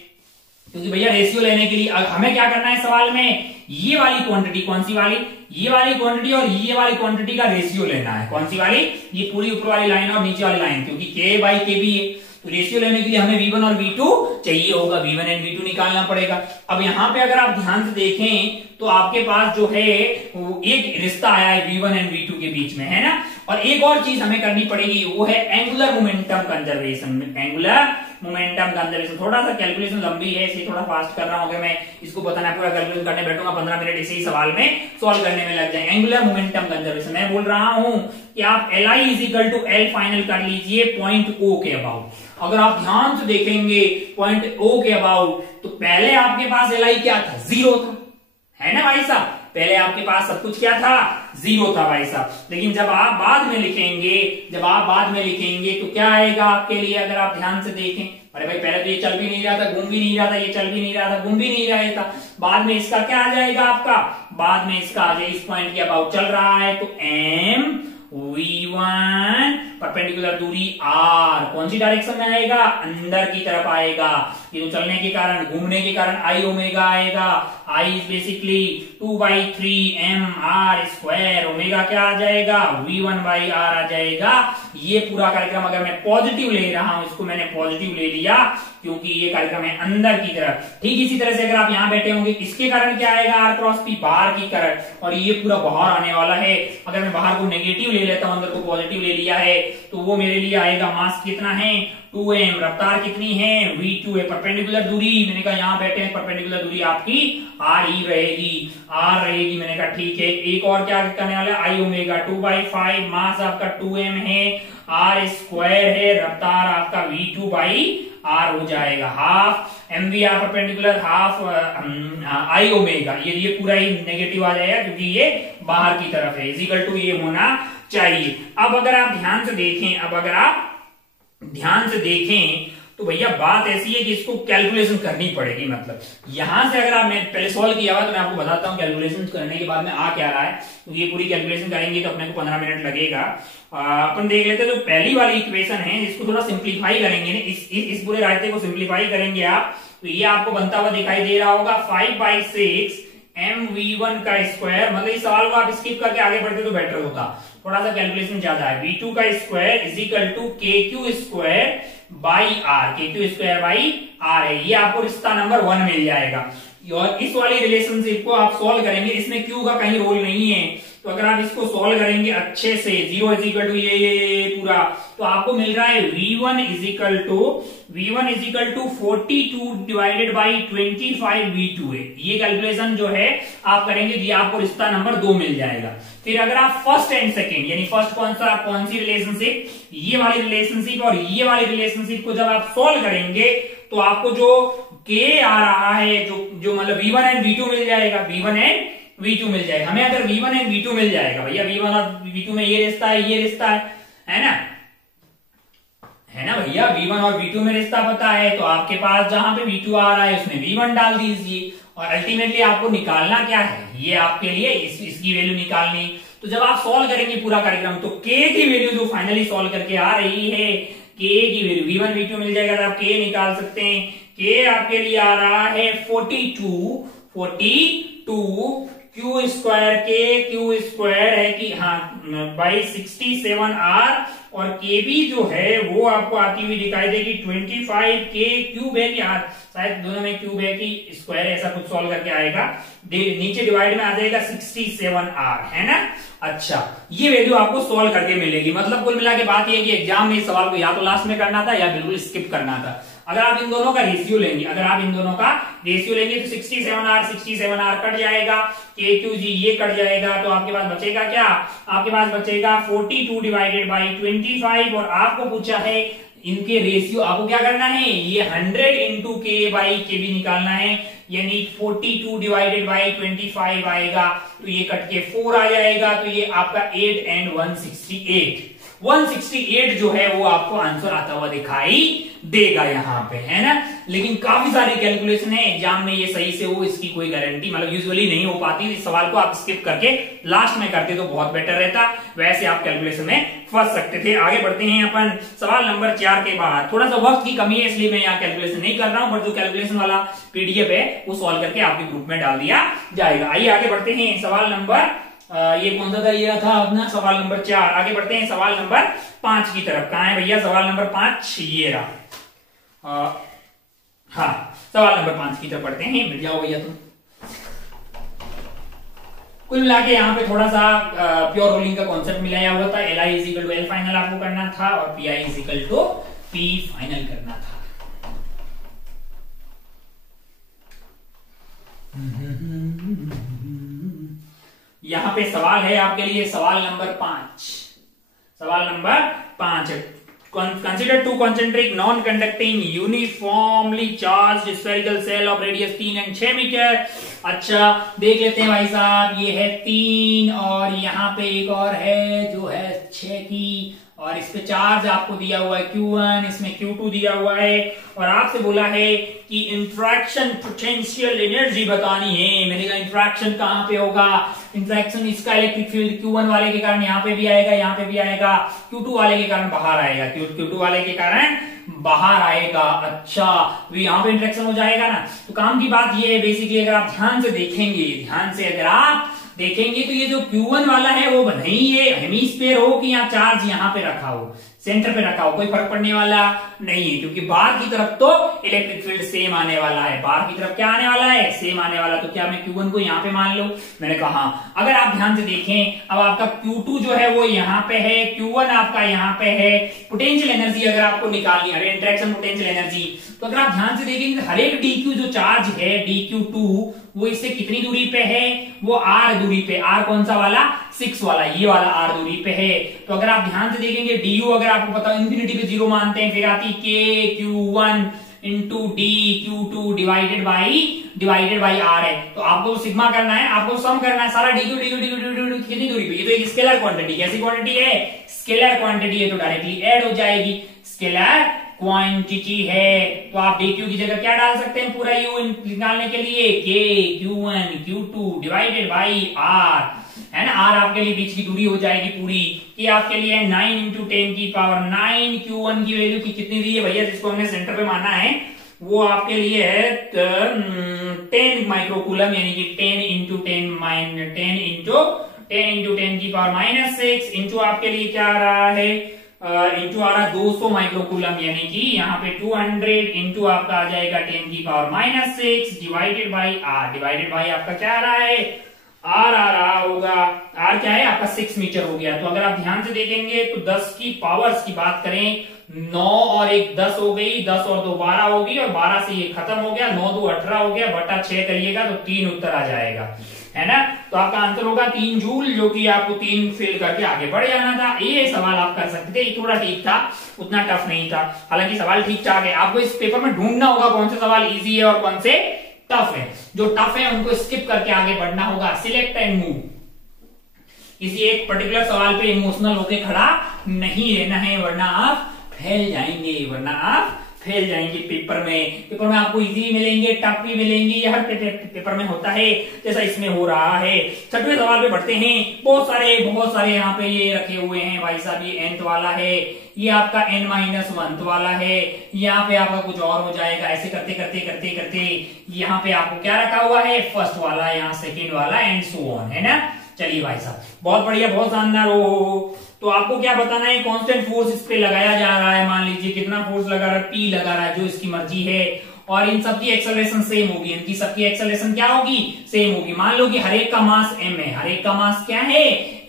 क्योंकि भैया रेशियो लेने के लिए हमें क्या करना है सवाल में, ये वाली क्वांटिटी, कौन सी वाली, ये वाली क्वांटिटी और ये वाली क्वांटिटी का रेशियो लेना है। कौन सी वाली, ये पूरी ऊपर वाली लाइन और नीचे वाली लाइन, क्योंकि k बाई के भी है, तो रेशियो लेने के लिए हमें v1 और v2 चाहिए होगा, v1 एंड v2 निकालना पड़ेगा। अब यहाँ पे अगर आप ध्यान से देखें तो आपके पास जो है वो एक रिश्ता आया है v1 एंड v2 के बीच में, है ना। और एक और चीज हमें करनी पड़ेगी, वो है angular momentum conservation. Angular momentum conservation, थोड़ा सा कैलकुलेशन लंबी है इसलिए थोड़ा फास्ट कर रहा हूं, अगर मैं इसको बताना पूरा कैलकुलेशन करने बैठूंगा 15 मिनट इसी सवाल में सॉल्व करने में लग जाए। एंगुलर मोमेंटम कंजर्वेशन मैं बोल रहा हूं कि आप Li is equal to L final कर लीजिए पॉइंट O के अबाउट। अगर आप ध्यान से देखेंगे पॉइंट O के अबाउट, तो पहले आपके पास Li क्या था, 0 था, है ना भाई साहब। पहले आपके पास सब कुछ क्या था, 0 था भाई साहब। लेकिन जब आप बाद में लिखेंगे तो क्या आएगा आपके लिए, अगर आप ध्यान से देखें, अरे भाई पहले तो ये चल भी नहीं रहा था, घूम भी नहीं रहा था, ये चल भी नहीं रहा था, घूम भी नहीं रहा था। बाद में इसका क्या आ जाएगा आपका, बाद में इसका आ जाएगा, इस पॉइंट के अबाउट चल रहा है तो m v1 परपेंडिकुलर दूरी r, कौन सी डायरेक्शन में आएगा, अंदर की तरफ आएगा। ये तो चलने के कारण, घूमने के कारण i ओमेगा आएगा। i is basically 2/3 mr square, omega क्या आ जाएगा, v1/r आ जाएगा। ये पूरा कार्यक्रम अगर मैं पॉजिटिव ले रहा हूं, इसको मैंने पॉजिटिव ले लिया क्योंकि ये कार्यक्रम है अंदर की तरफ। ठीक इसी तरह से अगर आप यहां बैठे होंगे, इसके कारण क्या आएगा, r क्रॉस p बाहर की तरफ, और ये पूरा बाहर आने वाला है। अगर मैं बाहर को नेगेटिव ले लेता हूं, अंदर को पॉजिटिव ले लिया है, तो वो मेरे लिए आएगा, मास कितना है 2m, रफ्तार कितनी है v2 है, परपेंडिकुलर दूरी मैंने कहा यहां बैठे हैं, परपेंडिकुलर दूरी आपकी r ही रहेगी, r रहेगी। मैंने कहा ठीक है। एक और क्या करने वाला है, i ओमेगा 2/5, मास आपका 2m है, r स्क्वायर है, रफ्तार आपका v2/r हो जाएगा, half mvr perpendicular half i omega, ये पूरा ही नेगेटिव आ जाएगा क्योंकि ये बाहर की तरफ है, इजिकल टू ये होना चाहिए। अब अगर आप ध्यान से देखें तो भैया बात ऐसी है कि इसको कैलकुलेशन करनी पड़ेगी। मतलब यहां से अगर आप, मैं पहले सॉल्व किया हुआ तो मैं आपको बताता हूं कैलकुलेशन करने के बाद में आ क्या रहा है, तो ये पूरी कैलकुलेशन करेंगे तो अपने को 15 मिनट लगेगा। अपन देख लेते हैं जो पहली वाली इक्वेशन है, इसको थोड़ा सिंप्लीफाई करेंगे, इस पूरे रायते को सिंप्लीफाई करेंगे आप, तो ये आपको बनता हुआ दिखाई दे रहा होगा 5/6 mv1 का स्क्वायर। मतलब इस सवाल को आप स्किप करके आगे बढ़ते तो बेटर होता, थोड़ा सा कैलकुलेशन ज्यादा है। v2 का square is equal to kq square by r, kq square by r है, ये आपको रिश्ता नंबर 1 मिल जाएगा। और इस वाली रिलेशनशिप को आप सॉल्व करेंगे, इसमें q का कहीं रोल नहीं है, तो अगर आप इसको सॉल्व करेंगे अच्छे से, 0 इजिकल टू ये पूरा, तो आपको मिल रहा है v1 is equal to 42 divided by 25 v2 है। ये कैलकुलेशन जो है आप करेंगे, ये आपको रिश्ता नंबर 2 मिल जाएगा। फिर अगर आप फर्स्ट एंड सेकेंड, यानी फर्स्ट कौन सी रिलेशनशिप, ये वाली रिलेशनशिप और ये वाली रिलेशनशिप को जब आप सॉल्व करेंगे तो आपको जो k आ रहा है, जो मतलब v1 एंड v2 मिल जाएगा, v1 एंड v2 मिल जाएगा। हमें अगर v1 एंड v2 मिल जाएगा, भैया v1 और v2 में ये रिश्ता है, ये रिश्ता है ना भैया, v1 और v2 में रिश्ता पता है, तो आपके पास जहां पे v2 आ रहा है उसमें v1 डाल दीजिए, और अल्टीमेटली आपको निकालना क्या है, ये आपके लिए इसकी वैल्यू निकालनी। तो जब आप सॉल्व करेंगे पूरा कार्यक्रम, तो k की वैल्यू जो फाइनली सॉल्व करके आ रही है, k की वैल्यू v1 v2 मिल जाएगा, तो आप k निकाल सकते हैं। k आपके लिए आ रहा है 42 क्यू स्क्वायर, क्यू स्क्वायर है कि हाँ बाई 67r, और के बी जो है वो आपको आती हुई दिखाई देगी 25 के क्यूब है कि शायद दोनों में क्यूब है कि स्क्वायर, ऐसा कुछ सॉल्व करके आएगा, नीचे डिवाइड में आ जाएगा 67r, है ना। अच्छा, ये वैल्यू आपको सॉल्व करके मिलेगी। मतलब कुल मिला के बात ये है कि एग्जाम में इस सवाल को या तो लास्ट में करना था या बिल्कुल स्किप करना था। अगर आप इन दोनों का रेशियो लेंगे, तो 67r कट जाएगा, KQG ये कट जाएगा, तो आपके पास बचेगा क्या, आपके पास बचेगा 42 डिवाइडेड बाई 25, और आपको पूछा है इनके रेशियो, आपको क्या करना है, ये 100 इंटू के बाई के भी निकालना है, यानी 42 डिवाइडेड बाई 25 आएगा, तो ये कट के 4 आ जाएगा, तो ये आपका 8 एंड 168 जो है वो आपको आंसर आता हुआ दिखाई देगा यहाँ पे, है ना। लेकिन काफी सारी कैलकुलेशन है, एग्जाम में ये सही से हो इसकी कोई गारंटी मतलब यूजुअली नहीं हो पाती। इस सवाल को आप स्किप करके लास्ट में करते तो बहुत बेटर रहता, वैसे आप कैलकुलेशन में फंस सकते थे। आगे बढ़ते हैं अपन सवाल नंबर 4 के बाद। थोड़ा सा वक्त की कमी है इसलिए मैं यहाँ कैलकुलेशन नहीं कर रहा हूं, पर जो कैलकुलेशन वाला पीडीएफ है वो सॉल्व करके आपके ग्रुप में डाल दिया जाएगा। आइए आगे बढ़ते हैं सवाल नंबर ये कौन सा था, ये था अपना सवाल नंबर 4। आगे बढ़ते हैं सवाल नंबर 5 की तरफ। कहां है भैया सवाल नंबर 5, ये रहा। हाँ, सवाल नंबर 5 की तरफ बढ़ते हैं। मिल जाओ भैया तुम। कुल मिला के यहाँ पे थोड़ा सा प्योर रोलिंग का कॉन्सेप्ट मिलाया हुआ था। LI is equal to L final आपको करना था और PI is equal to P final करना था। यहाँ पे सवाल है आपके लिए सवाल नंबर 5। सवाल number 5 consider two concentric non conducting uniformly charge spherical shell of radius 3 and 6 metre. अच्छा देख लेते हैं भाई साहब, ये है 3 और यहाँ पे एक और है जो है 6 की, और इस पे चार्ज आपको दिया हुआ है Q1, इसमें Q2 दिया हुआ है, और आपसे बोला है कि इंट्रैक्शन पोटेंशियल एनर्जी बतानी है। मैंने कहा इंट्रैक्शन कहां पे होगा, इंट्रैक्शन इसका इलेक्ट्रिक फील्ड Q1 वाले के कारण यहाँ पे भी आएगा, यहाँ पे भी आएगा, Q2 वाले के कारण बाहर आएगा, Q2 वाले के कारण बाहर आएगा। अच्छा तो यहाँ पे इंट्रैक्शन हो जाएगा ना। तो काम की बात ये है बेसिकली, अगर आप ध्यान से देखेंगे, ध्यान से अगर आप देखेंगे तो ये जो Q1 वाला है वो नहीं ये हेमिस्फीयर हो कि यहाँ चार्ज यहाँ पे रखा हो, सेंटर पे रखा हो, कोई फर्क पड़ने वाला नहीं है, क्योंकि बाहर की तरफ तो इलेक्ट्रिक फील्ड सेम आने वाला है। बाहर की तरफ क्या आने वाला है, सेम आने वाला। तो क्या मैं Q1 को यहाँ पे मान लूं? मैंने कहा हाँ। अगर आप ध्यान से देखें, अब आपका Q2 जो है वो यहाँ पे है, Q1 आपका यहाँ पे है। पोटेंशियल एनर्जी अगर आपको निकालनी है, इंट्रैक्शन पोटेंशियल एनर्जी, तो अगर आप ध्यान से देखेंगे हर एक DQ जो चार्ज है DQ2 वो इससे कितनी दूरी पे है, वो R दूरी पे। R कौन सा वाला, 6 वाला, ये वाला R दूरी पे है। तो अगर आप ध्यान से देखेंगे DU अगर आपको पता इंफिनिटी पे 0 मानते हैं, फिर आती KQ1 into DQ2 divided by R है। तो आपको सिग्मा करना है, आपको सम करना है सारा DQ कितनी दूरी पे। ये तो एक स्केलर क्वांटिटी, कैसी क्वांटिटी है, स्केलर क्वांटिटी है, तो डायरेक्टली ऐड हो जाएगी। स्केलर क्वांटिटी है तो आप DQ की जगह क्या डाल सकते हैं पूरा U निकालने के लिए, K Q1 Q2 divided by R, है ना। R आपके लिए बीच की दूरी हो जाएगी पूरी। कि आपके लिए 9 इंटू 10 की पावर 9। Q1 की वैल्यू की कितनी दी है भैया, जिसको हमने सेंटर पे माना है, वो आपके लिए है 10 माइक्रोकूलम, यानी कि 10 इंटू 10 की पावर -6 इंटू आपके लिए क्या आ रहा है, इंटू आ रहा है 200 माइक्रोकूलम, यानी कि यहाँ पे 200 इंटू आपका आ जाएगा 10 की पावर -6 डिवाइडेड बाई आपका क्या आ रहा है, R आ रहा होगा। R क्या है आपका 6 मीटर हो गया। तो अगर आप ध्यान से देखेंगे तो 10 की पावर्स की बात करें, 9 और 1 10 हो गई, 10 और 2 12 होगी, और 12 से ये खत्म हो गया, 9 2 18 हो गया, बटा 6 करिएगा तो 3 उत्तर आ जाएगा, है ना। तो आपका आंसर होगा 3 जूल, जो कि आपको 3 फिल करके आगे बढ़ जाना था। ये सवाल आप कर सकते थे, ये थोड़ा ठीक था, उतना टफ नहीं था। हालांकि सवाल ठीक ठाक है, आपको इस पेपर में ढूंढना होगा कौन से सवाल इजी है और कौन से टफ है। जो टफ है उनको स्किप करके आगे बढ़ना होगा, सिलेक्ट एंड मूव। किसी एक पर्टिकुलर सवाल पे इमोशनल होके खड़ा नहीं रहना है, वरना आप फैल जाएंगे पेपर में। आपको इजी भी मिलेंगे, टफ भी मिलेंगे, ये हर पेपर में होता है, जैसा इसमें हो रहा है। 6वें सवाल पे बढ़ते हैं। बहुत सारे यहाँ पे ये रखे हुए हैं भाई साहब। ये nth वाला है, ये आपका n-1 वाला है, यहाँ पे आपका कुछ और हो जाएगा। ऐसे करते करते यहाँ पे आपको क्या रखा हुआ है, फर्स्ट वाला, यहाँ सेकेंड वाला, एंड सो ऑन, है ना। चलिए भाई साहब, बहुत बढ़िया, बहुत शानदार। हो तो आपको क्या बताना है, कांस्टेंट फोर्स इस पे लगाया जा रहा है। मान लीजिए कितना फोर्स लगा रहा है, P लगा रहा है, जो इसकी मर्जी है, और इन सबकी एक्सेलरेशन सेम होगी। इनकी सबकी एक्सेलरेशन क्या होगी, सेम होगी। मान लो कि हर एक का मास m है, हर एक का मास क्या है,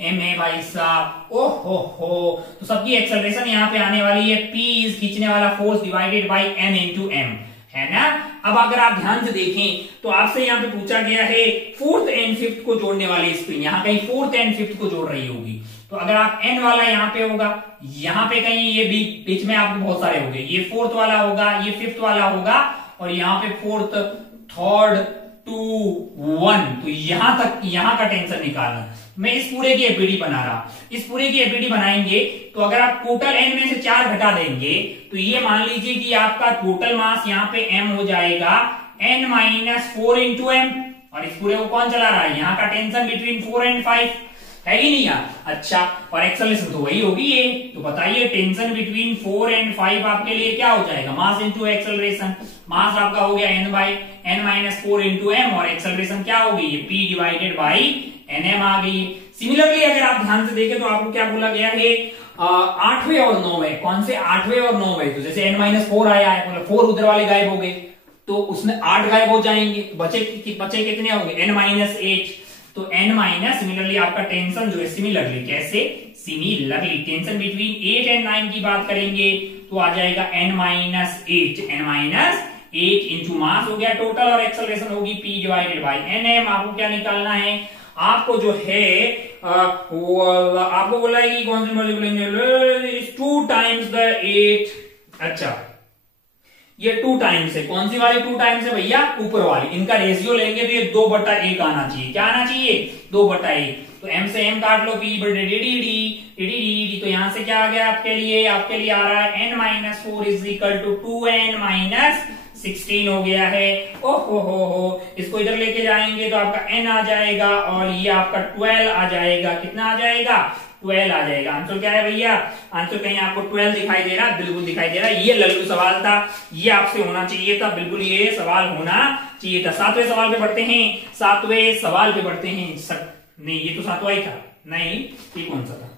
m है भाई साहब। ओहो, तो सबकी एक्सेलरेशन यहाँ पे आने वाली है P इज खींचने वाला force divided by n into m, है ना। अब अगर आप ध्यान से देखें तो आपसे यहाँ पे पूछा गया है 4th एंड 5th को जोड़ने वाली स्प्रिंग, यहाँ कहीं 4th एंड 5th को जोड़ रही होगी। तो अगर आप n वाला यहाँ पे होगा, यहाँ पे कहीं ये बीच में आपको बहुत सारे होंगे, ये 4th वाला होगा, ये 5th वाला होगा, और यहाँ पे 4th 3rd 2 1, तो यहाँ तक, यहाँ का टेंशन निकालना। मैं इस पूरे की एपीडी बना रहा, इस पूरे की एपीडी बनाएंगे तो अगर आप टोटल n में से 4 घटा देंगे तो ये मान लीजिए कि आपका टोटल मास यहाँ पे m हो जाएगा n माइनस 4 इंटू एम। और इस पूरे को कौन चला रहा है, यहाँ का टेंशन बिटवीन 4 एंड 5 है ही नहीं यार। अच्छा, और एक्सेलरेशन तो वही होगी ये, तो बताइए टेंशन बिटवीन 4 एंड 5 आपके लिए क्या हो जाएगा, मास इंटू एक्सेलरेशन। मास आपका हो गया n माइनस 4 इंटू एम, और एक्सेलरेशन क्या होगी, ये p डिवाइडेड बाई nm आ गई। सिमिलरली अगर आप ध्यान से देखें तो आपको क्या बोला गया है, 8वें और 9वें, कौन से 8वें और 9वें, तो जैसे n माइनस 4 आया है, मतलब 4 उधर वाले गायब हो गए तो उसमें 8 गायब हो जाएंगे, बचे कितने होंगे, n माइनस 8। तो n माइनस सिमिलरली आपका टेंशन जो है सिमिलरली, कैसे सिमिलरली टेंशन बिटवीन 8 एंड 9 की बात करेंगे तो आ जाएगा n minus 8, n minus 8 into mass हो गया टोटल, और एक्सेलरेशन होगी p डिवाइडेड बाई nm। आपको क्या निकालना है, आपको जो है आपको बोला है कि कौन सी मल्टीप्लाई 2 टाइम्स द 8। अच्छा, ये 2 टाइम्स है, कौन सी वाली 2 टाइम्स है भैया, ऊपर वाली। इनका रेशियो लेंगे तो ये 2/1 आना चाहिए, क्या आना चाहिए, 2/1। तो m से m काट लो, p बटे डी, तो यहां से क्या आ गया आपके लिए आ रहा है n minus 4 is equal to 2n minus 16 हो गया है। हो इसको इधर लेके जाएंगे तो आपका n आ जाएगा और ये आपका 12 आ जाएगा। कितना आ जाएगा, 12 आ जाएगा। आंसर क्या है भैया, आंसर कहीं आपको 12 दिखाई दे रहा है, बिल्कुल दिखाई दे रहा है। ये लल्लू सवाल था, ये आपसे होना चाहिए था, बिल्कुल ये सवाल होना चाहिए था। 7वें सवाल पे बढ़ते हैं, 7वें सवाल पे बढ़ते हैं। नहीं, ये तो 7वां ही था, नहीं ये कौन सा था,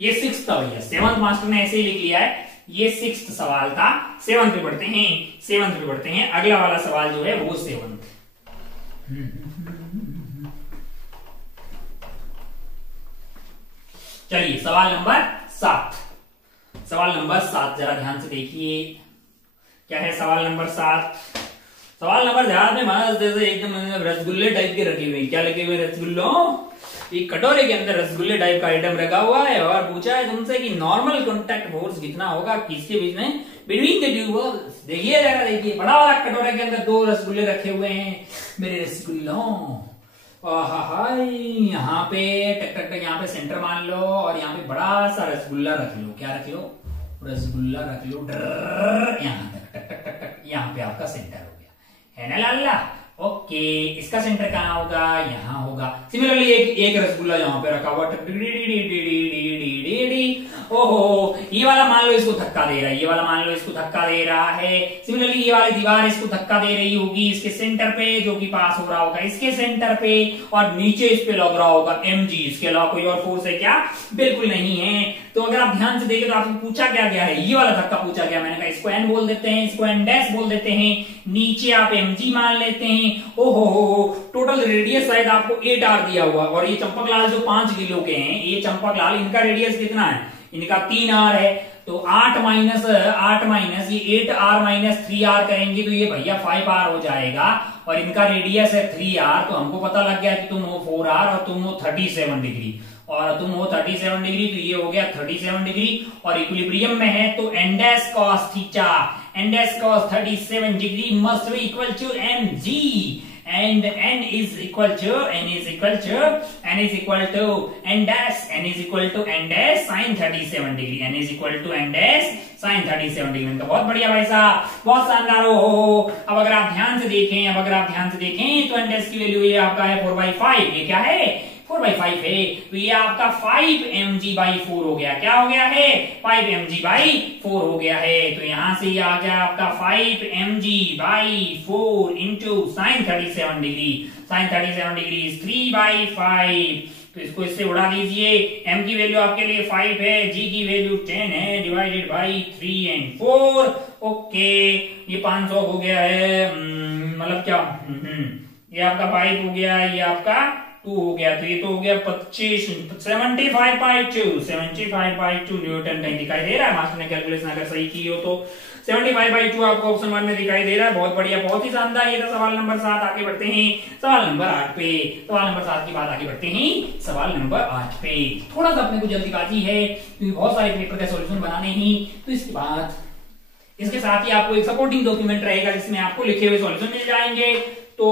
ये 6 था भैया। 7th मास्टर ने ऐसे ही लिख लिया है, ये 6th सवाल था। 7th पे बढ़ते हैं, 7th पे बढ़ते हैं। अगला वाला सवाल जो है वो 7th। चलिए सवाल नंबर 7, सवाल नंबर 7 जरा ध्यान से देखिए क्या है सवाल नंबर 7। सवाल नंबर ध्यान में मानस जैसे एकदम रसगुल्ले टाइप के रखे हुए। क्या लगे हुए रसगुल्लों, एक कटोरे के अंदर रसगुल्ले टाइप का आइटम रखा हुआ है और पूछा है तुमसे कि नॉर्मल कॉन्टैक्ट फोर्स कितना होगा किसके बीच में, बिटवीन द टू बॉल्स। देखिए जरा देखिए, बड़ा वाला कटोरे के अंदर 2 रसगुल्ले रखे हुए हैं मेरे रसगुल्लों। यहाँ पे टक टक टक, यहाँ पे सेंटर मान लो और यहाँ पे बड़ा सा रसगुल्ला रख लो। क्या रख लो, रसगुल्ला रख लो। यहाँ तक टक टक टक टक, यहाँ पे आपका सेंटर हो गया है ना लाला। ओके, इसका सेंटर कहाँ होगा, यहाँ होगा। सिमिलरली एक रसगुल्ला यहाँ पे रखा हुआ, ओहो, ये वाला मान लो इसको धक्का दे रहा है, ये वाला मान लो इसको धक्का दे रहा है। सिमिलरली ये वाली दीवार इसको धक्का दे रही होगी इसके सेंटर पे, जो कि पास हो रहा होगा इसके सेंटर पे, और नीचे इस पे लग रहा होगा mg। इसके अलावा कोई और फोर्स है क्या, बिल्कुल नहीं है। तो अगर आप ध्यान से देखें तो आपको पूछा क्या गया है, ये वाला धक्का पूछा गया। मैंने कहा इसको n बोल देते हैं, इसको n डैश बोल देते हैं, नीचे आप mg मान लेते हैं। ओहो, टोटल रेडियस शायद आपको 8r दिया हुआ, और ये चंपक लाल जो 5 किलो के हैं, ये चंपक लाल, इनका रेडियस कितना है, इनका 3r है। तो 8 माइनस ये 8r माइनस 3r करेंगे तो ये भैया 5r हो जाएगा, और इनका रेडियस है 3r। तो हमको पता लग गया कि तुम हो 4r और तुम हो 37 डिग्री, और तुम हो 37 डिग्री, तो ये हो गया 37 डिग्री, और इक्विलिब्रियम में है तो n डैश cos थीटा, n dash cos 37 degree must be equal to mg, and n is equal to n is equal to n dash sin 37 degree, n is equal to n dash sin 37 degree. तो बहुत बढ़िया भाई साहब, बहुत शानदार हो। अब अगर आप ध्यान से देखें, तो n dash की वैल्यू ये आपका है 4/5। ये क्या है, 4/5 है। तो ये आपका 5 mg/4 हो गया। क्या हो गया है, 5 mg/4 हो गया है। तो यहां से ये आ गया आपका 5 mg/4 into sine 37 degree. Sine 37 degree 3/5। तो इसको इससे उड़ा दीजिए। m की वैल्यू आपके लिए 5 है, g की वैल्यू 10 है, डिवाइडेड बाई 3 and 4। ओके, ये 500 हो गया है, मतलब क्या, ये आपका 5 हो गया, ये आपका 2 हो गया। तो ये तो हो गया 25, 75/2 न्यूटन कहीं दिखाई दे रहा है। मास्टर ने कैलकुलेशन अगर सही की हो तो 75/2 आपको ऑप्शन 1 में दिखाई दे रहा है। बहुत बढ़िया, बहुत ही शानदार। ये था सवाल नंबर 7। आगे बढ़ते हैं सवाल नंबर 8 पे। सवाल नंबर 7 के बाद आगे बढ़ते हैं सवाल नंबर 8 पे। थोड़ा सा अपने को जल्दीबाजी है क्योंकि बहुत सारे पेपर के सॉल्यूशन बनाने ही, तो इसके बाद इसके साथ ही आपको एक सपोर्टिंग डॉक्यूमेंट रहेगा जिसमें आपको लिखे हुए सॉल्यूशन मिल जाएंगे, तो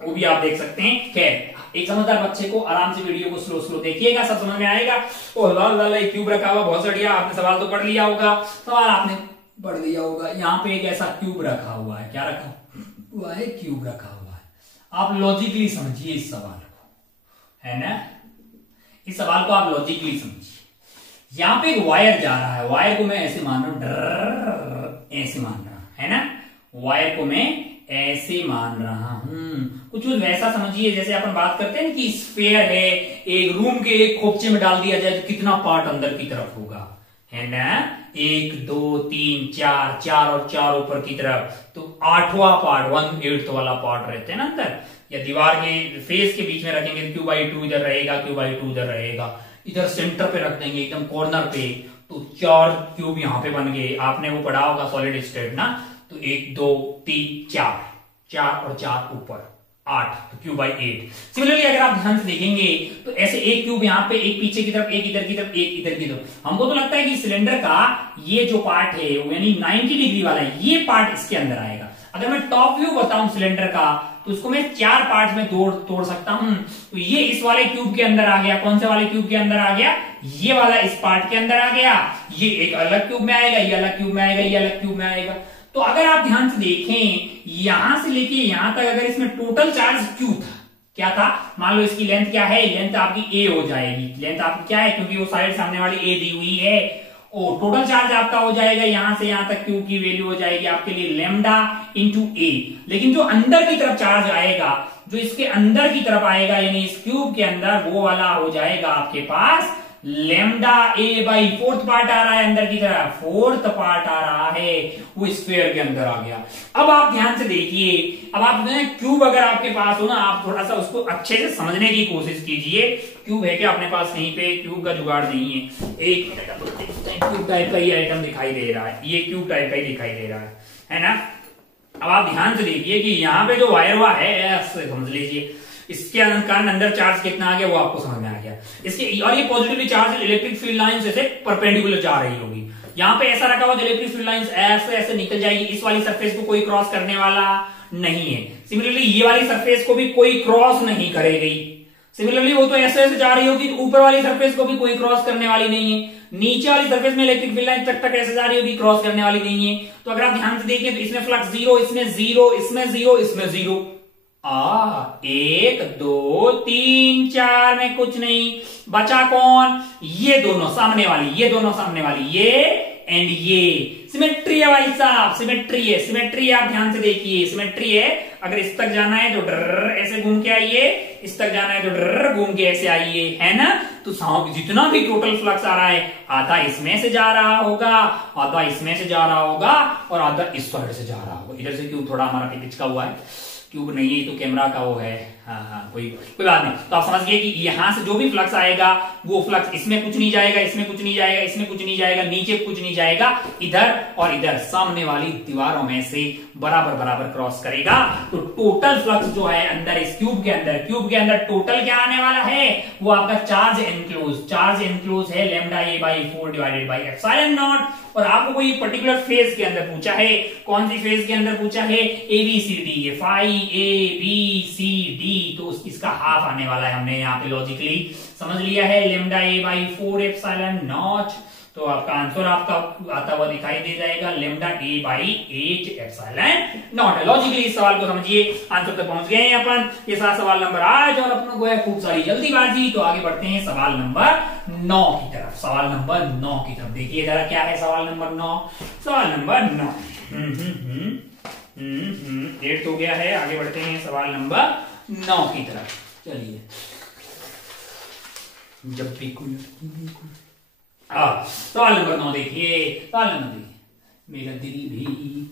वो भी आप देख सकते हैं। खैर एक समझदार बच्चे को आराम से वीडियो को स्लो स्लो देखिएगा, सब समझ में आएगा। ओ लाल एक क्यूब रखा हुआ, बहुत बढ़िया, आपने सवाल तो पढ़ लिया होगा, सवाल आपने पढ़ लिया होगा। यहाँ पे एक ऐसा क्यूब रखा हुआ है, क्या रखा हुआ है? क्यूब रखा हुआ है। आप लॉजिकली समझिए इस सवाल को, है ना, इस सवाल को आप लॉजिकली समझिए। यहाँ पे एक वायर जा रहा है, वायर को मैं ऐसे मान रहा हूं, ऐसे मान रहा है ना, वायर को मैं ऐसे मान रहा हूं। कुछ वैसा समझिए जैसे अपन बात करते हैं कि स्फीयर है, एक रूम के एक खोपचे में डाल दिया जाए तो कितना पार्ट अंदर की तरफ होगा, है ना, 1 2 3 4, 4 और 4 ऊपर की तरफ, तो 8वां पार्ट 1/8 वाला पार्ट रहते हैं ना अंदर। या दीवार के फेस के बीच में रखेंगे तो Q/2 इधर रहेगा, Q/2 इधर रहेगा, इधर सेंटर पे रख देंगे एकदम कॉर्नर पे, तो 4 क्यूब यहां पे बन गए। आपने वो पढ़ा होगा सॉलिड स्टेट ना, तो 1 2 3 4, 4 और 4 ऊपर 8, तो Q/8। सिमिलरली अगर आप ध्यान से देखेंगे तो ऐसे एक क्यूब यहाँ पे, एक पीछे की तरफ, एक इधर की तरफ, एक इधर की तरफ। हमको तो लगता है कि सिलेंडर का ये जो पार्ट है यानी 90 डिग्री वाला है, ये पार्ट इसके अंदर आएगा। अगर मैं टॉप व्यू बताऊं सिलेंडर का तो उसको मैं 4 पार्ट में तोड़ सकता हूं। तो ये इस वाले क्यूब के अंदर आ गया, कौन से वाले क्यूब के अंदर आ गया? ये वाला इस पार्ट के अंदर आ गया। ये एक अलग क्यूब में आएगा, ये अलग क्यूब में आएगा, ये अलग क्यूब में आएगा। तो अगर आप ध्यान से देखें यहां से लेके यहां तक अगर इसमें टोटल चार्ज क्यू था, क्या था? मान लो इसकी लेंथ क्या है? लेंथ आपकी ए हो जाएगी। लेंथ आपकी क्या है? क्योंकि वो साइड सामने वाली ए दी हुई है। ओ टोटल चार्ज आपका हो जाएगा यहां से यहां तक, क्यू की वैल्यू हो जाएगी आपके लिए लैम्डा इंटू ए। लेकिन जो अंदर की तरफ चार्ज आएगा, जो इसके अंदर की तरफ आएगा यानी इस क्यूब के अंदर, वो वाला हो जाएगा आपके पास lambda A by 4th part आ रहा है अंदर की तरफ, 4th पार्ट आ रहा है, वो स्फीयर के अंदर आ गया। अब आप ध्यान से देखिए, अब आप क्यूब अगर आपके पास हो ना, आप थोड़ा सा उसको अच्छे से समझने की कोशिश कीजिए। क्यूब है क्या अपने पास? कहीं पे क्यूब का जुगाड़ नहीं है। एक क्यूब टाइप का ये आइटम दिखाई दे रहा है, ये क्यूब टाइप का ही दिखाई दे रहा है ना। अब आप ध्यान से देखिए कि यहाँ पे जो वायर हुआ है ऐसे समझ लीजिए, इसके कारण अंदर चार्ज कितना आ गया वो आपको समझ में आ गया। इसके और ये positively charge electric field lines ऐसे परपेंडिकुलर जा रही होगी। यहाँ पे ऐसा रखा हुआ इलेक्ट्रिक फील्ड लाइंस ऐसे ऐसे निकल जाएगी, इस वाली सरफेस को कोई क्रॉस करने वाला नहीं है। सिमिलरली ये वाली सरफेस को भी कोई क्रॉस नहीं करेगी। सिमिलरली वो तो ऐसे ऐसे जा रही होगी, तो ऊपर वाली सरफेस को भी कोई क्रॉस करने वाली नहीं है। नीचे वाली सरफेस में इलेक्ट्रिक फील्ड लाइन तक ऐसे जा रही होगी, क्रॉस करने वाली नहीं है। तो अगर आप ध्यान से देखें तो इसमें फ्लक्स 0, इसमें 0, इसमें 0, इसमें 0। 1 2 3 4 में कुछ नहीं बचा। कौन? ये दोनों सामने वाली, ये दोनों सामने वाली, ये एंड ये। सिमेट्री है भाई साहब, सिमेट्री है, सिमेट्री आप ध्यान से देखिए, सिमेट्री है। अगर इस तक जाना है तो डर ऐसे घूम के आइए, इस तक जाना है तो डर घूम के ऐसे आइए, है ना। तो जितना भी टोटल फ्लक्स आ रहा है, आधा इसमें से जा रहा होगा, आधा इसमें से जा रहा होगा, और आधा इस साइड से जा रहा होगा। इधर से क्यों थोड़ा हमारा पिचका हुआ है, क्यूब नहीं है तो कैमरा का वो है, हाँ कोई बात नहीं। तो आप समझिए कि यहां से जो भी फ्लक्स आएगा वो फ्लक्स इसमें कुछ नहीं जाएगा, इसमें कुछ नहीं जाएगा, इसमें कुछ नहीं जाएगा, नीचे कुछ नहीं जाएगा, इधर और इधर सामने वाली दीवारों में से बराबर बराबर क्रॉस करेगा। तो टोटल फ्लक्स जो है अंदर इस क्यूब के अंदर टोटल क्या आने वाला है? वो आपका चार्ज एनक्लोज है lambda A by 4 divided by epsilon not. और आपको कोई पर्टिकुलर फेज के अंदर पूछा है, कौन सी फेज के अंदर पूछा है? ABCD, फाई ABCD, तो इसका हाफ आने वाला है। हमने यहाँ पे लॉजिकली समझ लिया है, lambda A by 4 epsilon not. तो आपका आंसर आपका आता हुआ दिखाई दे जाएगा, lambda A by 8 epsilon not. Logically इस सवाल को समझिए, आंसर तक पहुंच गए हैं अपन। ये सारा सवाल नंबर 8 और अपनों को है खूब सारी जल्दीबाजी। तो आगे बढ़ते हैं सवाल नंबर 9 की तरफ। सवाल नंबर 9 की तरफ देखिए जरा, क्या है सवाल नंबर 9? सवाल नंबर 9 8 हो गया है। आगे बढ़ते हैं सवाल नंबर 9 की तरफ। चलिए, जब भी सवाल नंबर 9 देखिए, सवाल नंबर 9 मेरा दिल भी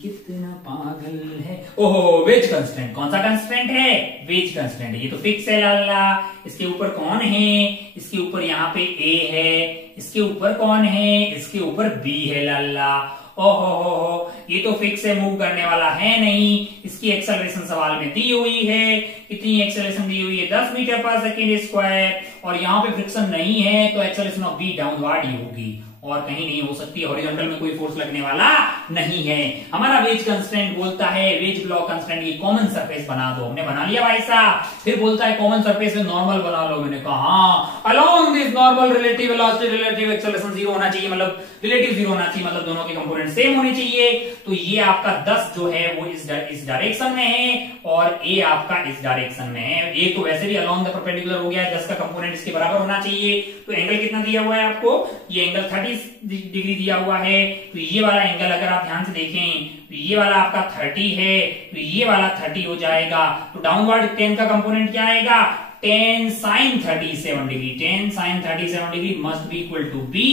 कितना पागल है। ओहो, वेज कंस्टेंट। कौन सा कंस्टेंट है? Wedge constant. ये तो फिक्स है लाला। इसके ऊपर कौन है? इसके ऊपर यहाँ पे ए है। इसके ऊपर कौन है? इसके ऊपर बी है लाला। ओहो, ये तो फिक्स है, मूव करने वाला है नहीं। इसकी एक्सेलरेशन सवाल में दी हुई है। कितनी एक्सेलरेशन दी हुई है? 10 मीटर पर सेकेंड स्क्वायर। और यहाँ पे फ्रिक्शन नहीं है तो एक्सेलरेशन ऑफ बी डाउनवर्ड ही होगी। और कहीं नहीं हो सकती। हॉरिजॉन्टल में कोई फोर्स लगने वाला नहीं है। हमारा वेज कंस्ट्रेंट बोलता है, वेज ब्लॉक कंस्ट्रेंट, ये कॉमन सरफेस बना दो। हमने बना लिया भाई साहब। फिर बोलता है कॉमन सरफेस में नॉर्मल बना लो। मैंने कहा हाँ, along this normal relative velocity relative acceleration zero होना चाहिए, मतलब रिलेटिव जीरो होना चाहिए, मतलब दोनों के कंपोनेंट सेम होने चाहिए। तो ये आपका 10 जो है वो इस डायरेक्शन में है और ए आपका इस डायरेक्शन में है। ए तो वैसे भी अलोंग द परपेंडिकुलर हो गया है, 10 का कंपोनेंट इसके बराबर होना चाहिए। तो एंगल कितना दिया हुआ है आपको? ये एंगल 30 डिग्री दिया हुआ है। तो ये वाला एंगल अगर आप ध्यान से देखें तो ये वाला आपका 30 है, तो ये वाला 30 हो जाएगा। तो डाउनवर्ड 10 का कंपोनेंट क्या आएगा? 10 sin 37 degree. 10 sin 37 degree must be equal to B.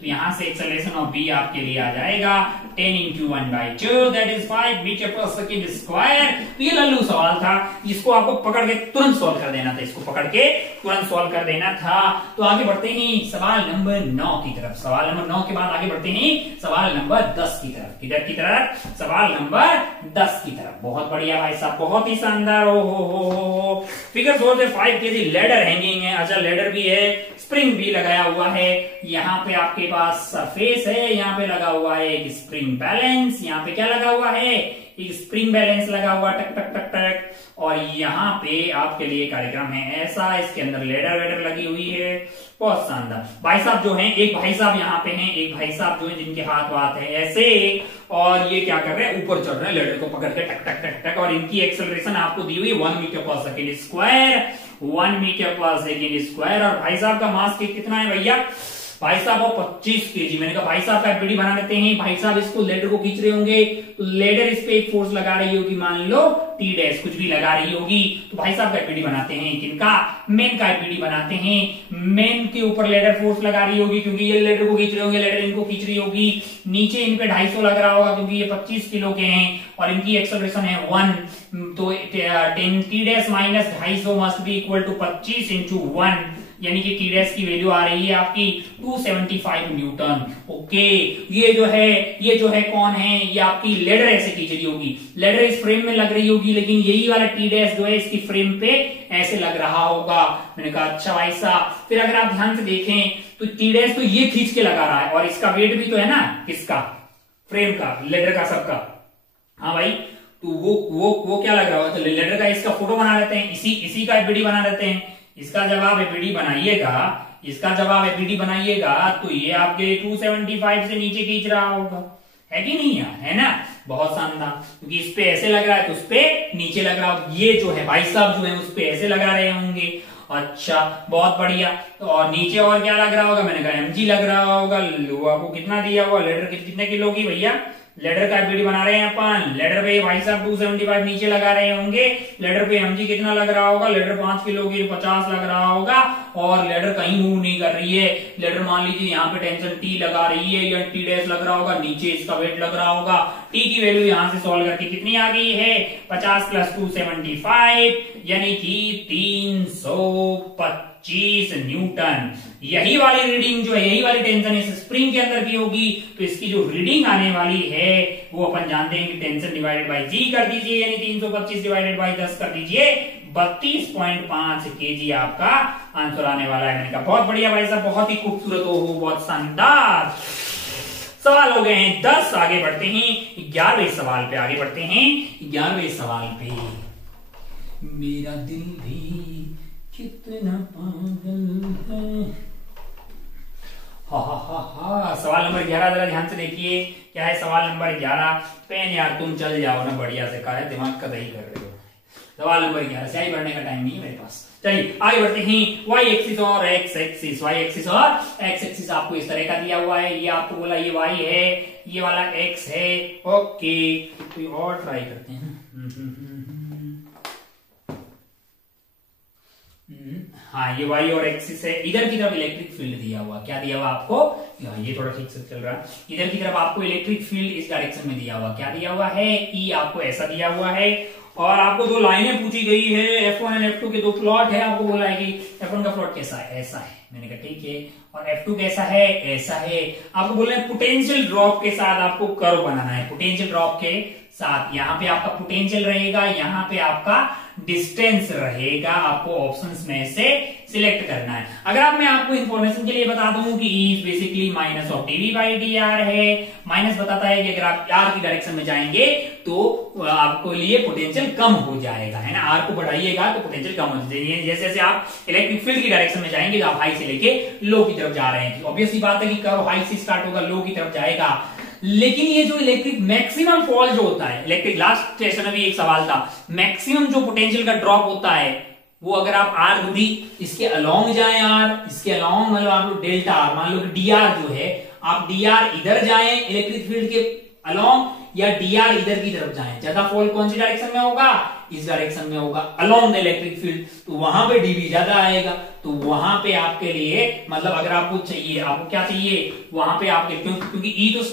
तो यहां से एक्सेलरेशन ऑफ बी आपके लिए आ जाएगा 10 into 1/2 दैट इज 5 मीटर पर सेकेंड स्क्वायर। तो ये लल्लू सवाल था, इसको आपको पकड़ के तुरंत सॉल्व कर देना था, इसको पकड़ के तुरंत सॉल्व कर देना था। तो आगे बढ़ते हैं सवाल नंबर 9 की तरफ। सवाल नंबर 9 के बाद आगे बढ़ते हैं सवाल नंबर 10 की तरफ। किधर की तरफ? सवाल नंबर 10 की तरफ। बहुत बढ़िया भाई साहब, बहुत ही शानदार। ओ हो फिगर 5 kg लेडर हैंगिंग है। अच्छा, लेडर भी है, स्प्रिंग भी लगाया हुआ है। यहाँ पे आपके पास सरफेस है, यहाँ पे लगा हुआ है एक स्प्रिंग बैलेंस। यहाँ पे क्या लगा हुआ है? एक स्प्रिंग बैलेंस लगा हुआ, टक टक टक टक। और यहाँ पे आपके लिए कार्यक्रम है ऐसा, इसके अंदर लेडर वेडर लगी हुई है। बहुत शानदार। भाई साहब जो हैं, एक भाई साहब यहाँ पे हैं, एक भाई साहब जो हैं जिनके हाथ वाथ है ऐसे, और ये क्या कर रहे हैं? ऊपर चढ़ रहे हैं लेडर को पकड़ के, टक टक टक टक। और इनकी एक्सेलरेशन आपको दी हुई है 1 मीटर पर सेकेंड स्क्वायर। 1 मीटर पर सेकेंड स्क्वायर। और भाई साहब का मास कितना है भैया? भाई साहब और 25 केजी। मैंने कहा भाई साहब का एफबीडी बना लेते हैं। भाई साहब इसको लेडर को खींच रहे होंगे, तो लेडर इस पे एक फोर्स लगा रही होगी, मान लो टी डैश कुछ भी लगा रही होगी। तो भाई साहब का एफबीडी बनाते हैं, किनका? मेन का एफबीडी बनाते हैं। मेन के ऊपर लेडर फोर्स लगा रही होगी क्योंकि ये लेडर को खींच रहे होंगे, लेडर इनको खींच रही होगी। नीचे इन पे 250 लग रहा होगा क्योंकि ये 25 किलो के हैं और इनकी एक्सेलरेशन है 1। तो 10 T dash minus 250 must be equal to 25 into 1, यानी कि टी डैश की वैल्यू आ रही है आपकी 275 न्यूटन। ओके, ये जो है कौन है? ये आपकी लेडर ऐसे खींच रही होगी, लेडर इस फ्रेम में लग रही होगी, लेकिन यही वाला टी डैश जो है इसकी फ्रेम पे ऐसे लग रहा होगा। मैंने कहा अच्छा भाई साहब। फिर अगर आप ध्यान से देखें तो टी डैश तो ये खींच के लगा रहा है और इसका वेट भी तो है ना, किसका? फ्रेम का, लेडर का, सबका। हाँ भाई, तो वो क्या लग रहा होगा? तो लेडर का इसका फोटो बना लेते हैं, इसी का एफबीडी बना लेते हैं। इसका जब आप एफबीडी बनाइएगा, तो ये आपके 275 से नीचे खींच रहा होगा, है कि नहीं यार? है ना? बहुत शानदार। क्योंकि इस पे ऐसे लग रहा है तो उस पे नीचे लग रहा होगा। ये जो है भाई साहब जो है उस पे ऐसे लगा रहे होंगे। अच्छा, बहुत बढ़िया। तो और नीचे और क्या लग रहा होगा? मैंने कहा mg लग रहा होगा। आपको कितना दिया हुआ? लेडर कितने किलो की भैया? लेडर का एफबीडी बना रहे हैं अपन। लेडर पे भाई साहब 275 नीचे लगा रहे होंगे। लेडर पे mg कितना लग रहा होगा? लेडर 5 किलो की 50 लग रहा होगा। और लेडर कहीं मूव नहीं कर रही है। लेडर मान लीजिए यहाँ पे टेंशन टी लगा रही है, या टी डैश लग रहा होगा, नीचे इसका वेट लग रहा होगा। टी की वैल्यू यहाँ से सॉल्व करके कितनी आ गई है? 50 + 275 यानी कि 325 न्यूटन। यही वाली रीडिंग जो है, यही वाली टेंशन इस स्प्रिंग के अंदर की होगी। तो इसकी जो रीडिंग आने वाली है वो अपन जानते हैं कि टेंशन डिवाइडेड बाय जी कर दीजिए, यानी 325 डिवाइडेड बाय 10 कर दीजिए, 32.5 kg आपका आंसर आने वाला है। मैंने कहा बहुत बढ़िया भाई साहब, बहुत ही खूबसूरत हो, बहुत शानदार। सवाल हो गए हैं 10। आगे बढ़ते हैं 11वें सवाल पे। आगे बढ़ते हैं 11वें सवाल पे। मेरा दिल भी कितना पागल है। हा। सवाल नंबर 11 जरा ध्यान से देखिए, क्या है सवाल नंबर 11? पेन यार तुम चल जाओ ना, बढ़िया से कहा है, दिमाग का दही कर रहे हो। सवाल नंबर 11 स्याही भरने का टाइम नहीं है मेरे पास। चलिए आगे बढ़ते हैं। वाई एक्सिस और एक्स एक्सिस। वाई एक्सिस और एक्स एक्सिस आपको इस तरह का दिया हुआ है। ये आपको बोला ये वाई है, ये वाला एक्स है। ओके, कोई और ट्राई करते हैं। हाँ, ये वाई और एक्सिस है। इधर की तरफ इलेक्ट्रिक फील्ड दिया हुआ, क्या दिया हुआ आपको? ये थोड़ा ठीक से चल रहा है। इधर की तरफ आपको इलेक्ट्रिक फील्ड इस डायरेक्शन में दिया हुआ, क्या दिया हुआ है? ई आपको ऐसा दिया हुआ है। और आपको दो लाइनें पूछी गई है, F1 और F2 के दो प्लॉट है। आपको बोला है कि F1 का प्लॉट कैसा है? ऐसा है। मैंने कहा ठीक है। और F2 कैसा है? ऐसा है। आपको बोल रहे हैं पोटेंशियल ड्रॉप के साथ आपको कर्व बनाना है। पोटेंशियल ड्रॉप के साथ। यहाँ पे आपका पोटेंशियल रहेगा, यहाँ पे आपका डिस्टेंस रहेगा, आपको ऑप्शंस में से सिलेक्ट करना है। अगर आप मैं आपको इंफॉर्मेशन के लिए बता दूं कि E is basically minus of dv by dr है। माइनस बताता है कि अगर आप r की डायरेक्शन में जाएंगे तो आपको लिए पोटेंशियल कम हो जाएगा, है ना। r को बढ़ाइएगा तो पोटेंशियल कम हो जाएगी। जैसे जैसे आप इलेक्ट्रिक फील्ड की डायरेक्शन में जाएंगे तो आप हाई से लेके लो की तरफ जा रहे हैं, ऑब्वियसली बात है कि कर्व हाई से स्टार्ट होगा, लो की तरफ जाएगा। लेकिन ये जो इलेक्ट्रिक मैक्सिमम फॉल जो होता है, इलेक्ट्रिक लास्ट सेशन में भी एक सवाल था, मैक्सिमम जो पोटेंशियल का ड्रॉप होता है वो अगर आप r दूरी इसके अलोंग जाए, r इसके अलोंग मतलब आप लोग डेल्टा r मान लो कि dr जो है, आप dr इधर जाएं इलेक्ट्रिक फील्ड के अलोंग या dr इधर की तरफ जाएं, ज्यादा फॉल कौन सी डायरेक्शन में होगा, इस डायरेक्शन में होगा अलोंग द इलेक्ट्रिक फील्ड, तो वहां पे dv ज्यादा आएगा। तो वहां पे आपके लिए मतलब अगर आपको चाहिए, आपको क्या चाहिए वहां पे आपके, क्योंकि E तो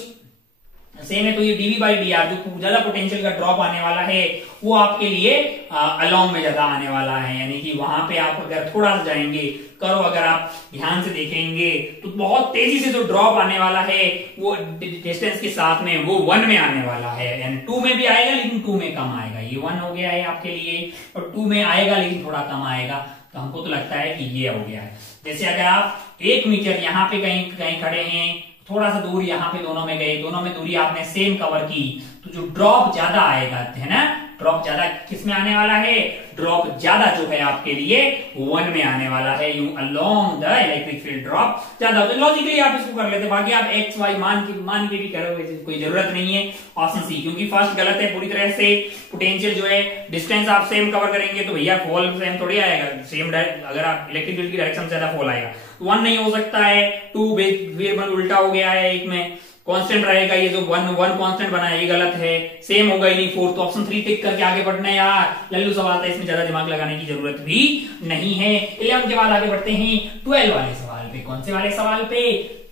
सेम है, तो ये dv बाई dr जो ज्यादा पोटेंशियल का ड्रॉप आने वाला है वो आपके लिए अलोंग में ज्यादा आने वाला है, यानी कि वहां पे आप अगर थोड़ा सा जाएंगे करो, अगर आप ध्यान से देखेंगे तो बहुत तेजी से जो ड्रॉप आने वाला है वो डिस्टेंस के साथ में वो 1 में आने वाला है, यानी 2 में भी आएगा लेकिन 2 में कम आएगा। ये 1 हो गया है आपके लिए, और 2 में आएगा लेकिन थोड़ा कम आएगा, तो हमको तो लगता है कि ये हो गया है। जैसे अगर आप 1 मीटर यहाँ पे कहीं कहीं खड़े हैं, थोड़ा सा दूर यहाँ पे दोनों में गए, दोनों में दूरी आपने सेम कवर की, तो जो ड्रॉप ज्यादा आएगा, है ना, ड्रॉप ज्यादा किस में आने वाला है, ड्रॉप ज्यादा जो है आपके लिए 1 में आने वाला है। You along the electric field drop ज्यादा, तो लॉजिकली आप इसको कर लेते, बाकी आप एक्स वाई मान के भी करोगे, कोई जरूरत नहीं है। ऑप्शन सी, क्योंकि फर्स्ट गलत है पूरी तरह से, पोटेंशियल जो है डिस्टेंस आप सेम कवर करेंगे तो भैया फॉल सेम थोड़ी आएगा, सेम अगर आप इलेक्ट्रिक फील्ड की डायरेक्शन से ज्यादा फॉल आएगा, 1 नहीं हो सकता है, 2 फिर उल्टा हो गया है, एक में कांस्टेंट रहेगा, ये जो 1 कांस्टेंट बना है ये गलत है, सेम होगा ही नहीं 4, तो ऑप्शन 3 टिक करके आगे बढ़ना है यार, लल्लू सवाल था, इसमें ज्यादा दिमाग लगाने की जरूरत भी नहीं है। 11 के बाद आगे बढ़ते हैं 12 वाले सवाल पे। कौन से वाले सवाल पे,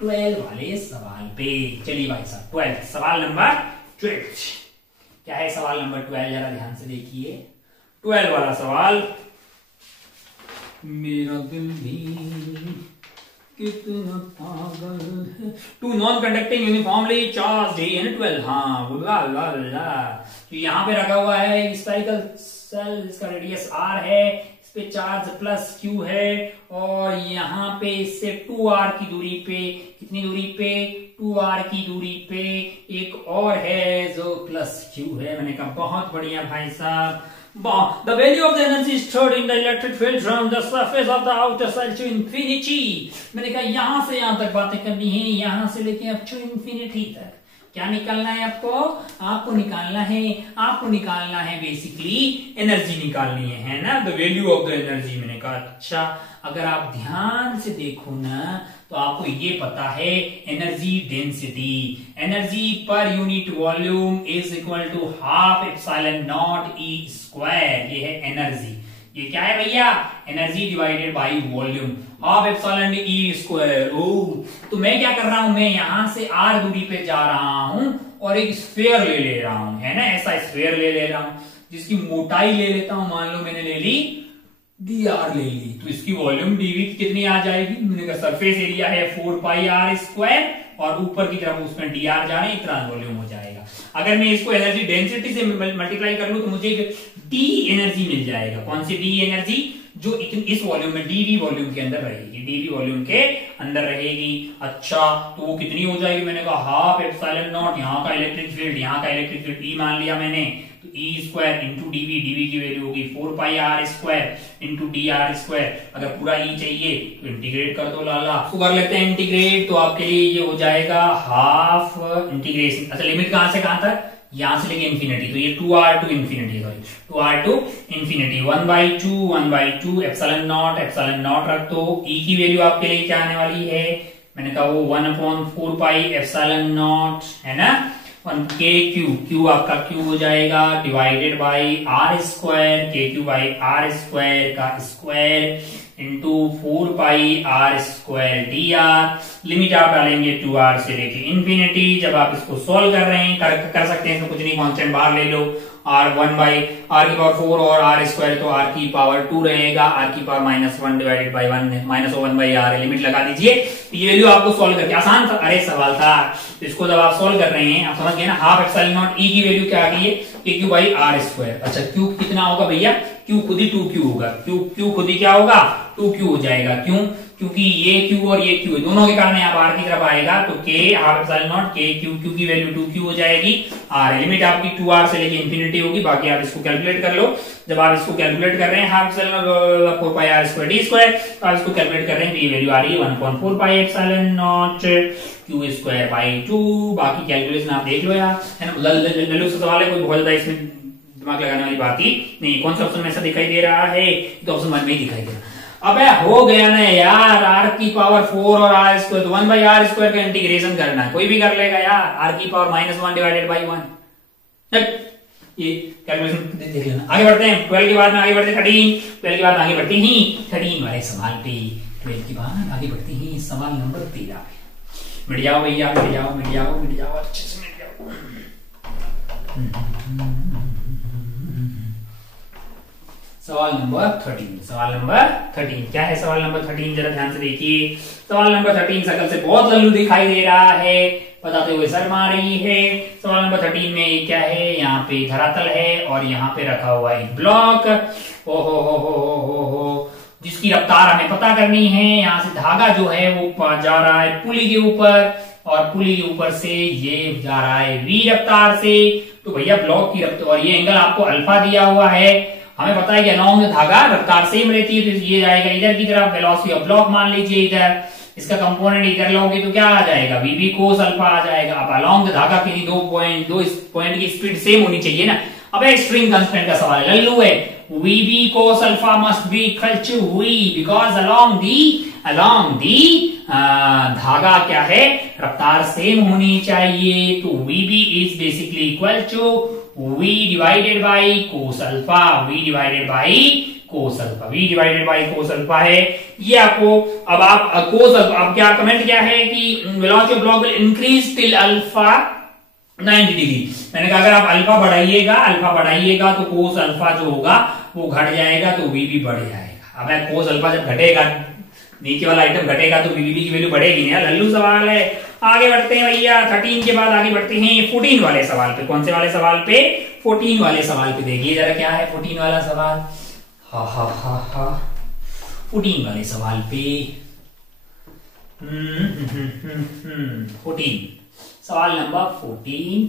12 वाले सवाल पे। चलिए भाई साहब 12 सवाल नंबर 12 क्या है, सवाल नंबर 12 जरा ध्यान से देखिए। 12 वाला सवाल, मेरा दिल भी कितना पागल है, 2 non conducting uniformly charged N12, हाँ ला ला ला, तो यहाँ पे रखा हुआ है स्फेरिकल सेल, इसका रेडियस r है, इस पे चार्ज प्लस q है, और यहाँ पे इससे 2r की दूरी पे, कितनी दूरी पे, 2r की दूरी पे एक और है जो प्लस q है। मैंने कहा बहुत बढ़िया भाई साहब। The value of the energy stored in the electric field from the surface of the outer cell to infinity। मैंने कहा यहां से यहां तक बातें करनी है, यहां से लेके अब टू इंफिनिटी तक क्या निकालना है आपको, आपको निकालना है बेसिकली एनर्जी निकालनी है ना, the value of the energy. मैंने कहा अच्छा, अगर आप ध्यान से देखो ना तो आपको ये पता है energy density, energy per unit volume is equal to half epsilon naught E square. ये है एनर्जी, ये क्या है भैया, energy divided by volume, half epsilon E square. तो मैं क्या कर रहा हूं, मैं यहां से r दूरी पे जा रहा हूं और एक स्फीयर ले रहा हूं, है ना, ऐसा स्फीयर ले रहा हूं जिसकी मोटाई ले लेता हूं, मान लो मैंने ले ली dr ले ली, तो इसकी वॉल्यूम dv कितनी आ जाएगी, मैंने कहा सरफेस एरिया है 4 पाई r स्क्वायर, और ऊपर की तरफ उसमें dr जा रहे हैं, इतना वॉल्यूम हो जाएगा। अगर मैं इसको एनर्जी डेंसिटी से मल्टीप्लाई कर लूं तो मुझे d एनर्जी मिल जाएगा। कौन सी d एनर्जी, जो इस वॉल्यूम में dv वॉल्यूम के अंदर रहेगी, dv वॉल्यूम के अंदर रहेगी। अच्छा, तो वो कितनी हो जाएगी, मैंने कहा हाफ एप्सिलॉन नॉट, यहाँ का इलेक्ट्रिक फील्ड E मान लिया मैंने, तो E स्क्वायर इंटू dv की वैल्यू होगी 4 पाई r square into dr square. अगर पूरा E चाहिए तो इंटीग्रेट कर दो लाला, तो कर लेते हैं इंटीग्रेट, तो आपके लिए ये हो जाएगा हाफ इंटीग्रेशन। अच्छा, लिमिट कहां से कहां तक, यहां से लेके इंफिनिटी, तो ये 2r to infinity, sorry 2r to infinity, 1/2 epsilon naught रख दो। E की वैल्यू आपके लिए क्या आने वाली है, मैंने कहा वो 1/4 पाई एप्सिलॉन नॉट, है ना, q आपका q हो जाएगा divided by r square, kq by r square का स्क्वायर इंटू 4 पाई r स्क्वायर dr। लिमिट आप डालेंगे 2r से लेके इंफिनिटी। जब आप इसको सोल्व कर रहे हैं, कर सकते हैं, इसमें कुछ नहीं, कांस्टेंट बाहर ले लो आर 1 बाई आर की पावर 4 और आर स्क्वायर तो आर की पावर 2 रहेगा, आर की power -1 divided by 1 -1 by R, limit लगा दीजिए। ये वैल्यू आपको सॉल्व करके आसान था, अरे सवाल था, इसको जब आप सॉल्व कर रहे हैं आप समझ गए ना। हाफ एप्सिलॉन नॉट ई की वैल्यू क्या आ गई है, के क्यू बाई आर स्क्वायर। अच्छा क्यू कितना होगा भैया, क्यू खुद ही 2Q होगा, क्यू खुद ही क्या होगा 2Q हो जाएगा। क्यों, क्योंकि ये Q और ये Q दोनों के कारण यहाँ आर की तरफ आएगा, तो K हाफ एप्सिलॉन नॉट के Q की वैल्यू 2Q हो जाएगी। आर लिमिट आपकी 2R से लेके इंफिनिटी होगी, बाकी आप इसको कैलकुलेट कर लो। जब आप इसको कैलकुलेट कर रहे हैं half epsilon 4 pi R square D square, तो आप इसको कैलकुलेट कर रहे हैं तो ये वैल्यू आ रही है 1.4 पाई epsilon not Q square by 2। बाकी कैलकुलेशन आप देख लो यार, है ना। लल्लू से सवाल है, कोई बहुत ज्यादा इसमें दिमाग लगाने वाली बात ही नहीं। कौन सा ऑप्शन में ऐसा दिखाई दे रहा है, तो ऑप्शन 1 में ही दिखाई दे रहा है। अबे हो गया ना यार, आर की पावर 4 और आर स्क्वायर, तो 1 बाई आर स्क्वायर का इंटीग्रेशन करना है, कोई भी कर लेगा यार। आर की पावर -1 डिवाइडेड बाई 1, ये कैलकुलेशन देख लेना। आगे बढ़ते हैं 12 के बाद में, आगे बढ़ते 13, 12 के बाद आगे बढ़ते ही 13 वाले सवाल पे, 12 के बाद आगे बढ़ते ही सवाल नंबर 13 पे। मिट जाओ भैया, मिट जाओ मिट जाओ मिट जाओ, अच्छे से मिट जाओ। सवाल नंबर 13, सवाल नंबर 13 क्या है, सवाल नंबर 13 जरा ध्यान से देखिए। सवाल नंबर 13 शकल से बहुत लल्लू दिखाई दे रहा है, बताते हुए शर्म आ रही है। सवाल नंबर 13 में क्या है, यहाँ पे धरातल है और यहाँ पे रखा हुआ एक ब्लॉक, ओ हो, जिसकी रफ्तार हमें पता करनी है। यहाँ से धागा जो है वो जा रहा है पुली के ऊपर, और पुली के ऊपर से ये जा रहा है v रफ्तार से। तो भैया ब्लॉक की रफ्तार, और ये एंगल आपको अल्फा दिया हुआ है, हमें पता है कि अलोंग धागा रफ्तार सेम रहती है, तो ये जाएगा इधर की तरफ, वेलोसिटी ऑफ ब्लॉक मान लीजिए इधर, इसका कंपोनेंट इधर लोगे तो क्या आ जाएगा, वीबी कोस अल्फा आ जाएगा। अब अलोंग धागा की दो पॉइंट की स्पीड सेम होनी चाहिए ना। अब एक स्ट्रिंग कांस्टेंट का सवाल है, लल्लू है, VB cos alpha must be equal to V, because along the धागा क्या है, रफ्तार सेम होनी चाहिए। तो VB is basically equal to v divided by cos alpha, v divided by cos alpha, v divided by cos alpha है ये आपको। अब आप कोस अल्फा, अब क्या कमेंट क्या है कि velocity of block will increase till alpha 90 degree. मैंने कहा अगर आप अल्फा बढ़ाइएगा तो कोस अल्फा जो होगा वो घट जाएगा, तो v भी बढ़ जाएगा। अब कोस अल्फा जब घटेगा, नीचे वाला आइटम घटेगा, तो वीबी की वैल्यू बढ़ेगी ना, लल्लू सवाल है। आगे बढ़ते हैं भैया 13 के बाद आगे बढ़ते हैं 14 वाले सवाल पे। कौन से वाले सवाल पे, 14 वाले सवाल पे। देखिए जरा क्या है 14 वाला सवाल, हा 14 वाले सवाल पे 14 सवाल नंबर 14,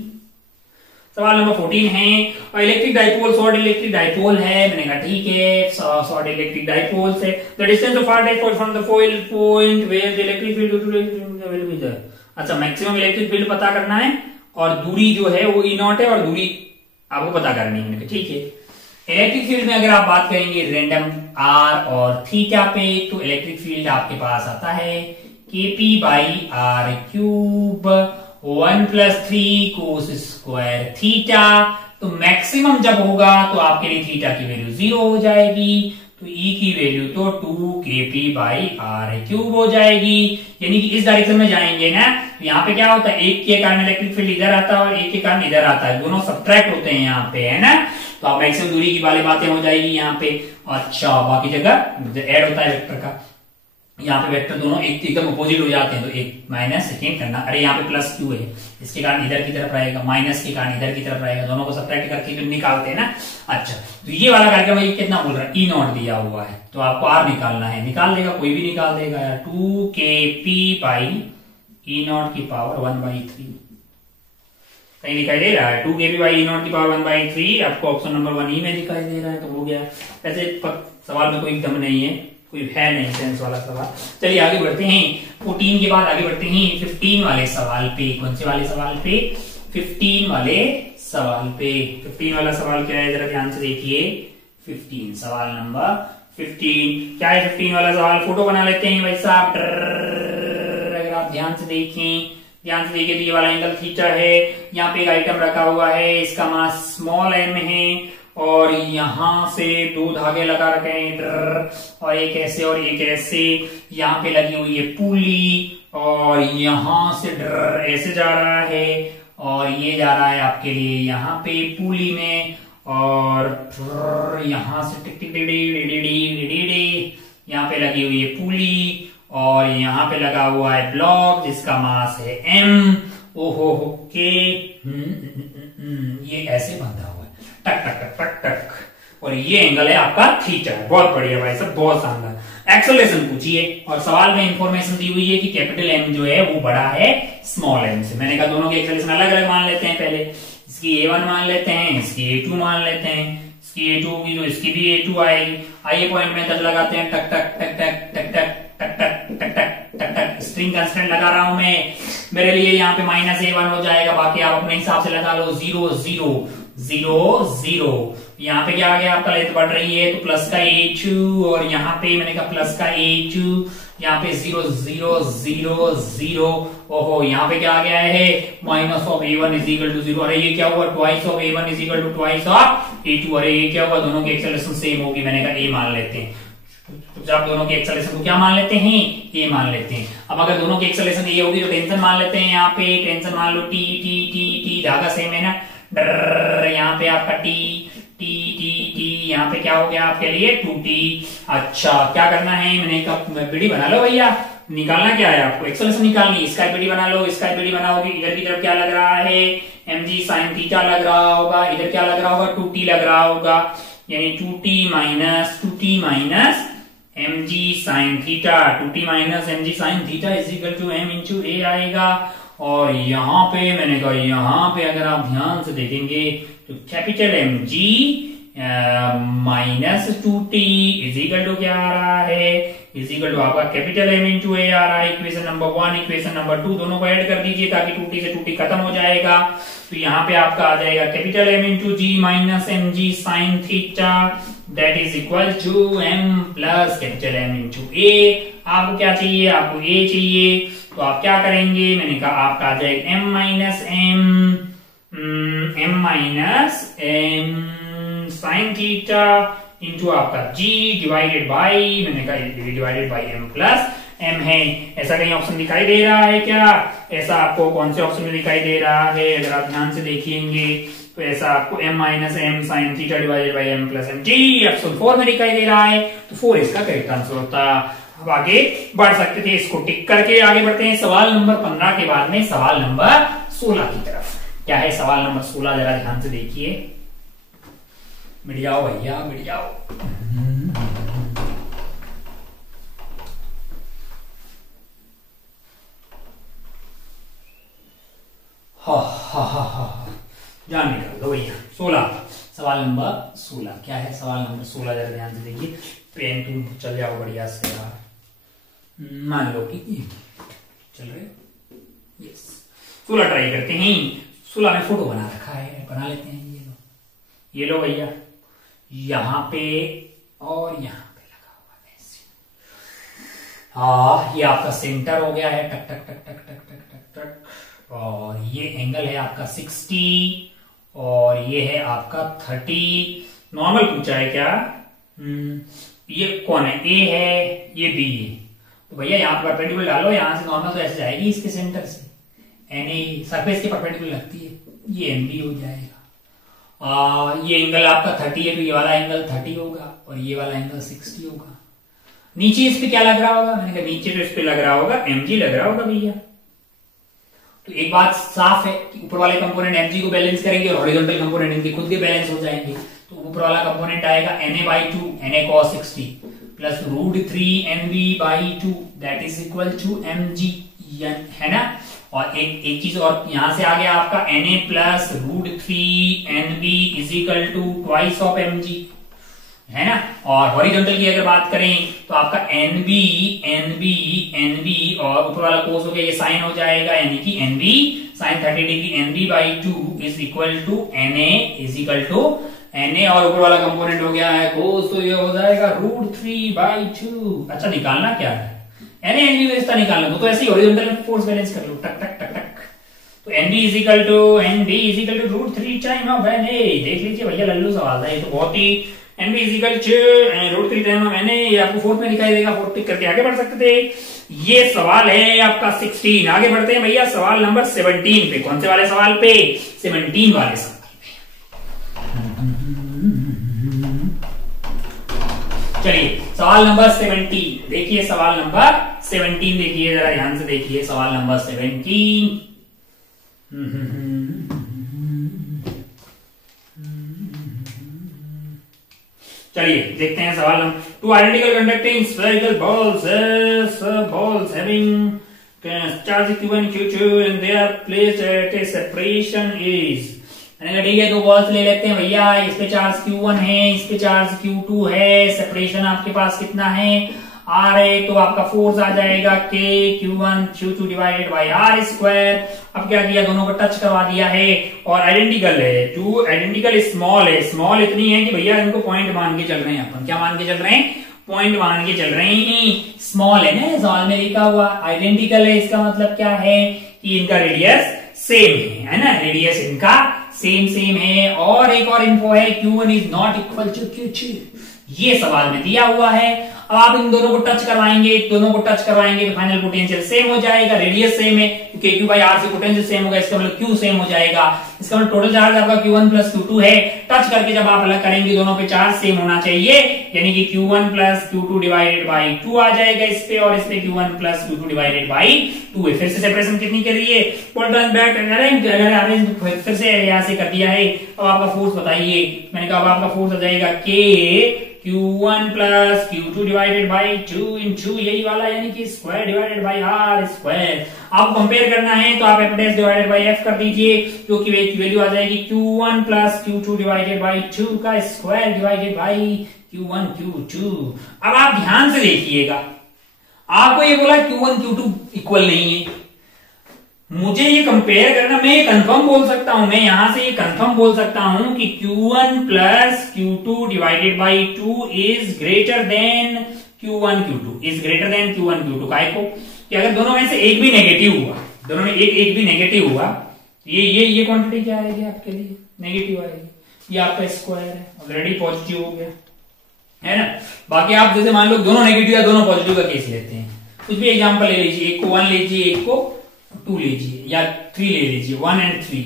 सवाल नंबर 14 है, और electric dipole, short electric dipole है। मैंने कहा ठीक है, शॉर्ट इलेक्ट्रिक डाइपोल से the distance of far dipole from the foil point where the electric field, अच्छा मैक्सिमम इलेक्ट्रिक फील्ड पता करना है, और दूरी जो है वो E0 है, और दूरी आपको पता करनी है। ठीक है, इलेक्ट्रिक फील्ड में अगर आप बात करेंगे रैंडम R और थीटा पे, तो इलेक्ट्रिक फील्ड आपके पास आता है KP by R cube 1 + 3 cos square theta. तो मैक्सिमम जब होगा तो आपके लिए थीटा की वैल्यू 0 हो जाएगी, तो E की वैल्यू तो 2kp बाई R क्यूब हो जाएगी। यानी कि इस डायरेक्शन में जाएंगे ना, तो यहाँ पे क्या होता है, एक के कारण इलेक्ट्रिक फील्ड इधर आता है और एक के कारण इधर आता है, दोनों सब्ट्रैक्ट होते हैं यहाँ पे, है ना। तो आप मैक्सिमम दूरी की वाली बातें हो जाएगी यहाँ पे। अच्छा बाकी जगह ऐड होता है वेक्टर का, यहाँ पे वेक्टर दोनों एकदम अपोजिट हो जाते हैं, तो एक माइनस सेकेंड करना, अरे यहाँ पे प्लस क्यू है, इसके कारण इधर की तरफ रहेगा, माइनस के कारण इधर की तरफ रहेगा, दोनों को सब्ट्रैक्ट करके जो निकालते हैं ना। अच्छा तो ये वाला करके भाई कितना बोल रहा है, E0 दिया हुआ है, तो आपको R निकालना है, निकाल देगा, कोई भी निकाल देगा यार। 2kp बाई E0 की पावर 1/3 कहीं दिखाई दे रहा है, 2kp बाई E0 की पावर 1/3 आपको ऑप्शन नंबर 1 ही में दिखाई दे रहा है, तो हो गया। वैसे सवाल में कोई दम नहीं है, कोई है नहीं सेंस वाला सवाल। चलिए आगे बढ़ते हैं 14 के बाद आगे बढ़ते हैं 15 वाले सवाल पे। कौन से वाले सवाल पे, 15 वाले सवाल पे। 15 वाला सवाल क्या है जरा ध्यान से देखिए। 15 सवाल नंबर 15 क्या है, 15 वाला सवाल फोटो बना लेते हैं भाई साहब। अगर आप ध्यान से देखिए तो ये वाला एंगल थीटा है, यहाँ पे एक आइटम रखा हुआ है, इसका मास स्मॉल m है, और यहां से दो धागे लगा रखे हैं, और एक ऐसे और एक ऐसे, यहाँ पे लगी हुई है पुली, और यहां से ऐसे जा रहा है, और ये जा रहा है आपके लिए यहाँ पे पुली में, और यहां से टिक टिक डी यहाँ पे लगी हुई है पुली और यहाँ पे लगा हुआ है ब्लॉक जिसका मास है m। ओहो के ये ऐसे बंधा हुआ है टक टक टक टक टक और ये एंगल है आपका थीटा। बहुत बढ़िया भाई साहब, बहुत शानदार। एक्सेलरेशन पूछिए और सवाल में इंफॉर्मेशन दी हुई है कि कैपिटल M जो है वो बड़ा है स्मॉल m से। मैंने कहा दोनों की एक्सेलरेशन अलग अलग मान लेते हैं। पहले इसकी A1 मान लेते हैं, इसकी A2 मान लेते हैं। इसकी A2 होगी तो इसकी भी A2 आएगी। आइए पॉइंट मेथड लगाते हैं। टक टक टक टक टक टक टक टक टक टक टक टक स्ट्रिंग कांस्टेंट लगा रहा हूं मैं। मेरे लिए यहाँ पे -A1 हो जाएगा, बाकी आप अपने हिसाब से लगा लो। 0 0 0 0 यहाँ पे क्या आ गया आपका लेंथ बढ़ रही है तो प्लस का A2 और यहाँ पे मैंने कहा प्लस का A2। यहाँ पे 0 0 0 0। ओहो यहाँ पे क्या आ गया है -A1 = 0। अरे ये क्या हुआ twice of A1 = twice of A2। अरे ये क्या हुआ दोनों की एक्सेलरेशन सेम होगी। मैंने कहा A मान लेते हैं। तो जब दोनों के एक्सेलरेशन को क्या मान लेते हैं A मान लेते हैं। अब अगर दोनों की एक्सेलरेशन A होगी तो टेंशन मान लेते हैं। यहाँ पे टेंशन मान लो T T T T धागा सेम है ना। यहाँ पे आपका T T T T यहाँ पे क्या हो गया आपके लिए 2T। अच्छा क्या करना है मैंने कहा बीडी बना लो भैया। निकालना क्या है आपको एक्सेलरेशन निकालनी। इसका बीडी बना लो, इसका बीडी बनाओगे। इधर की तरफ क्या लग रहा है mg sin थीटा लग रहा होगा। इधर क्या लग रहा होगा 2T लग रहा होगा, यानी 2T minus mg sin theta. 2T minus mg sin theta = m × a आएगा। और यहाँ पे मैंने कहा यहाँ पे अगर आप ध्यान से देखेंगे तो कैपिटल mg -2t = क्या आ रहा है = आपका कैपिटल M × a आ रहा है। इक्वेशन नंबर 1 इक्वेशन नंबर 2 दोनों को ऐड कर दीजिए ताकि 2t से 2t खत्म हो जाएगा। तो यहाँ पे आपका आ जाएगा capital M × g -mg sin theta = m plus capital M × a। आपको क्या चाहिए आपको a चाहिए तो आप क्या करेंगे मैंने कहा आपका आ जाएगा m sin थीटा इंटू आपका g डिवाइडेड बाई मैंने कहा divided by m plus m है। ऐसा कहीं ऑप्शन दिखाई दे रहा है क्या? ऐसा आपको कौन से ऑप्शन में दिखाई दे रहा है? अगर आप ध्यान से देखेंगे तो ऐसा आपको m sin theta divided by m plus m g option 4 में दिखाई दे रहा है। तो 4 इसका करेक्ट आंसर होता। अब आगे बढ़ सकते थे, इसको टिक करके आगे बढ़ते हैं सवाल नंबर 15 के बाद में सवाल नंबर 16 की तरफ। क्या है सवाल नंबर 16 जरा ध्यान से देखिए। मिट जाओ भैया मिट जाओ। जान निकाल दो भैया। 16 सवाल नंबर 16 क्या है सवाल नंबर 16 जरा ध्यान से देखिए। पेन तुम चल जाओ बढ़िया से यार। मान लो कि चल रहे यस 16 ट्राई करते हैं। 16 में फोटो बना रखा है, बना लेते हैं। ये लो भैया, यहाँ पे और यहाँ पे लगा हुआ ऐसे। हाँ ये आपका सेंटर हो गया है। टक टक टक टक टक टक टक टक। और ये एंगल है आपका 60 और ये है आपका 30। नॉर्मल पूछा है क्या? ये कौन है? ए है, ये बी है। तो भैया यहाँ पर परपेंडिकुलर डालो, यहाँ से नॉर्मल तो ऐसे जाएगी इसके सेंटर से। एन सरफेस के परपेंडिकुलर लगती है, ये एन बी हो जाएगा। ये एंगल आपका 30 है तो ये वाला एंगल 30 होगा और ये वाला एंगल 60 होगा। नीचे इस पे क्या लग रहा होगा? मैंने कहा नीचे तो इस पे लग रहा होगा mg लग रहा होगा भैया। तो एक बात साफ है कि ऊपर वाले कंपोनेंट mg को बैलेंस करेंगे और हॉरिजॉन्टल कंपोनेंट इनके खुद के बैलेंस हो जाएंगे। तो ऊपर वाला कंपोनेंट आएगा na/2 na cos 60 plus √3 nb/2 that is equal to mg, है ना। और एक चीज और यहां से आ गया आपका na plus √3 nb is equal to twice of mg, है ना। और हॉरिजॉन्टल की अगर बात करें तो आपका nb और ऊपर वाला कोस हो गया ये साइन हो जाएगा, यानी कि nb sin 30 degree nb/2 is equal to na is equal to na और ऊपर वाला कंपोनेंट हो गया है कोस, तो ये हो जाएगा √3/2। अच्छा निकालना क्या है? na nb में रिश्ता निकालना तो ऐसे ही हॉरिजॉन्टल में फोर्स बैलेंस कर लो। टक टक टक टक। तो nb is equal to √3 time of na। देख लीजिए भैया लल्लू सवाल है ये तो बहुत ही। nb is equal to √3 time of na, ये आपको फोर्थ में दिखाई देगा। फोर्थ टिक करके आगे बढ़ सकते थे। ये सवाल है आपका 16। आगे बढ़ते हैं भैया सवाल नंबर 17 पे। कौन से वाले सवाल पे? 17 वाले सवाल पे। चलिए सवाल नंबर 17 देखिए, सवाल नंबर 17 देखिए, जरा ध्यान से देखिए सवाल नंबर 17। चलिए देखते हैं सवाल number. Two identical conducting spherical balls having charge Q1 Q2 and they are placed at a separation is, मैंने कहा ठीक है, दो बॉल्स ले लेते हैं भैया, इस पे चार्ज Q1 है, इस पे चार्ज Q2 है, सेपरेशन आपके पास कितना है R है, तो आपका फोर्स आ जाएगा K Q1 Q2 divided by R square. अब क्या किया, दोनों को टच करवा दिया है और आइडेंटिकल है, टू आइडेंटिकल स्मॉल है, स्मॉल इतनी है कि भैया इनको पॉइंट मान के चल रहे हैं अपन, क्या मान के चल रहे हैं, पॉइंट मान के चल रहे हैं। स्मॉल है ना, सवाल में लिखा हुआ, आइडेंटिकल है, इसका मतलब क्या है कि इनका रेडियस सेम है ना, रेडियस इनका सेम है। और एक और इन्फो है, Q1 is not equal to Q2, ये सवाल में दिया हुआ है। अब आप इन दोनों को टच करवाएंगे, दोनों को टच करवाएंगे तो फाइनल पोटेंशियल सेम हो जाएगा, रेडियस सेम है, क्योंकि Q बाई R से पोटेंशियल सेम होगा, इसका मतलब Q सेम हो जाएगा। इसका मतलब टोटल चार्ज आपका Q1 प्लस Q2 है। टच करके जब आप अलग करेंगे दोनों पे चार्ज सेम होना चाहिए, यानी कि Q1 plus Q2 divided by 2 आ जाएगा इस पे, और इस पे Q1 plus Q2 divided by 2 है। फिर से सेपरेशन कितनी करिए, फिर से यहाँ से कर दिया है। अब आपका फोर्स बताइए, मैंने कहा अब आपका फोर्स आ जाएगा K Q1 plus Q2 divided by 2 into यही वाला, यानी कि square divided by R square. आप कंपेयर करना है तो आप F dash divided by F कर दीजिए, जो कि वैल्यू आ जाएगी Q1 plus Q2 divided by 2 का square divided by Q1 Q2। अब आप ध्यान से देखिएगा, आपको ये बोला Q1 Q2 इक्वल नहीं है, मुझे ये कंपेयर करना, मैं ये कंफर्म बोल सकता हूं, मैं यहां से ये कंफर्म बोल सकता हूं कि Q1 plus Q2 divided by 2 is greater than Q1 Q2, is greater than Q1 Q2। काय को कि अगर दोनों में से एक भी नेगेटिव हुआ, दोनों में एक भी नेगेटिव हुआ, ये क्वांटिटी क्या आएगी आपके लिए, नेगेटिव आएगी। ये आपका स्क्वायर है, ऑलरेडी पॉजिटिव हो गया है ना। बाकी आप जैसे मान लो दोनों नेगेटिव या दोनों पॉजिटिव का केस लेते हैं, कुछ भी एग्जांपल ले लीजिए, एक को 1 लीजिए, एक को 2 लीजिए, या 3 ले लीजिए, 1 and 3,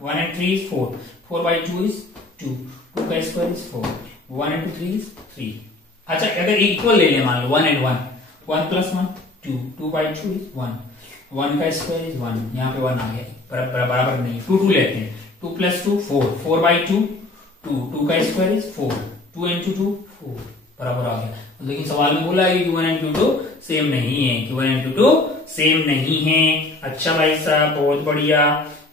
1 and 3 is 4, 4 by 2 is 2, 2 का स्क्वायर is 4, 1 and 3 is 3। अच्छा अगर इक्वल ले लें, मान लो 1 and 1, 1 plus 1 2, 2 by 2 is 1, 1 का स्क्वायर is 1, यहाँ पे 1 आ गया, बराबर नहीं, 2 लेते हैं, 2 plus 2 4, 4 by 2 2, 2 का स्क्वायर is 4, 2 into 2 4, बराबर आ गया। लेकिन सवाल में बोला है कि Q1 and Q2 सेम नहीं है, Q1 and Q2 सेम नहीं है। अच्छा भाई साहब, बहुत बढ़िया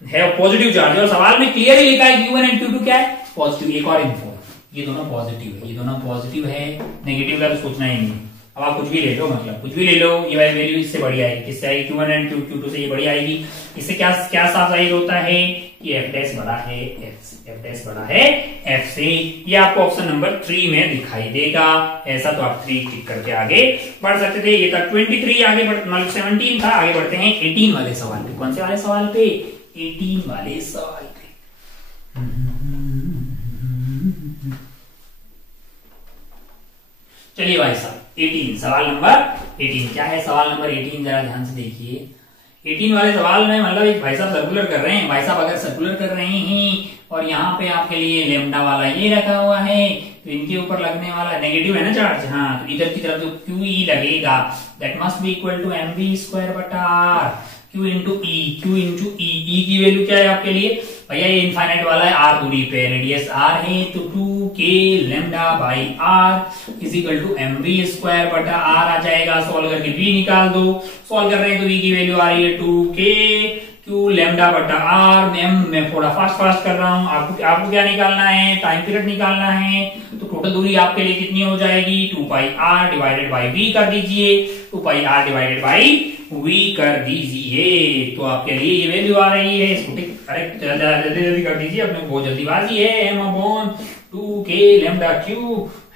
है, पॉजिटिव चार्ज, और सवाल में क्लियरली लिखा है Q1 and Q2 क्या है, पॉजिटिव। एक और इन्फो, ये दोनों पॉजिटिव है, ये दोनों पॉजिटिव है, नेगेटिव का तो सोचना ही नहीं। अब आप कुछ भी ले लो, मतलब कुछ भी ले लो, ये वैल्यू इससे बड़ी आएगी, किससे आएगी, Q1 and Q2 से ये बड़ी आएगी। इससे क्या क्या साफ जाहिर होता है कि F डैश बड़ा है F डैश बड़ा है F से। ये आपको ऑप्शन नंबर 3 में दिखाई देगा। ऐसा तो आप 3 टिक करके आगे बढ़ सकते थे। ये था 23, आगे मतलब 17 था, आगे बढ़ते हैं 18 वाले सवाल पे। कौन से वाले सवाल पे, 18 वाले सवाल पे। चलिए भाई साहब, 18 सवाल नंबर 18 क्या है, सवाल नंबर 18 जरा ध्यान से देखिए। 18 वाले सवाल में मतलब एक भाई साहब सर्कुलर कर रहे हैं, भाई साहब अगर सर्कुलर कर रहे हैं और यहाँ पे आपके लिए लेमडा वाला ये रखा हुआ है, तो इनके ऊपर लगने वाला नेगेटिव है ना चार्ज, हाँ, तो इधर की तरफ जो QE लगेगा that must be equal to mv square बटा r, Q इंटू ई की वैल्यू क्या है आपके लिए भैया, ये इनफाइनाइट वाला है, r दूरी पे, रेडियस r है, तो 2k lambda by r is equal to mv square बटा r आ जाएगा। सॉल्व करके v निकाल दो, सॉल्व कर रहे हैं तो v की वैल्यू आ रही है 2k q लेमडा बटा r। मैं थोड़ा फास्ट कर रहा हूँ, आपको क्या निकालना है, टाइम पीरियड निकालना है, तो टोटल दूरी आपके लिए कितनी हो जाएगी, 2 pi r divided by v कर दीजिए, 2 pi r divided by v कर दीजिए, तो आपके लिए ये वैल्यू आ रही है। इसको करेक्ट जल्दी कर दीजिए, अपने बहुत जल्दीबाजी है, m upon 2k lambda q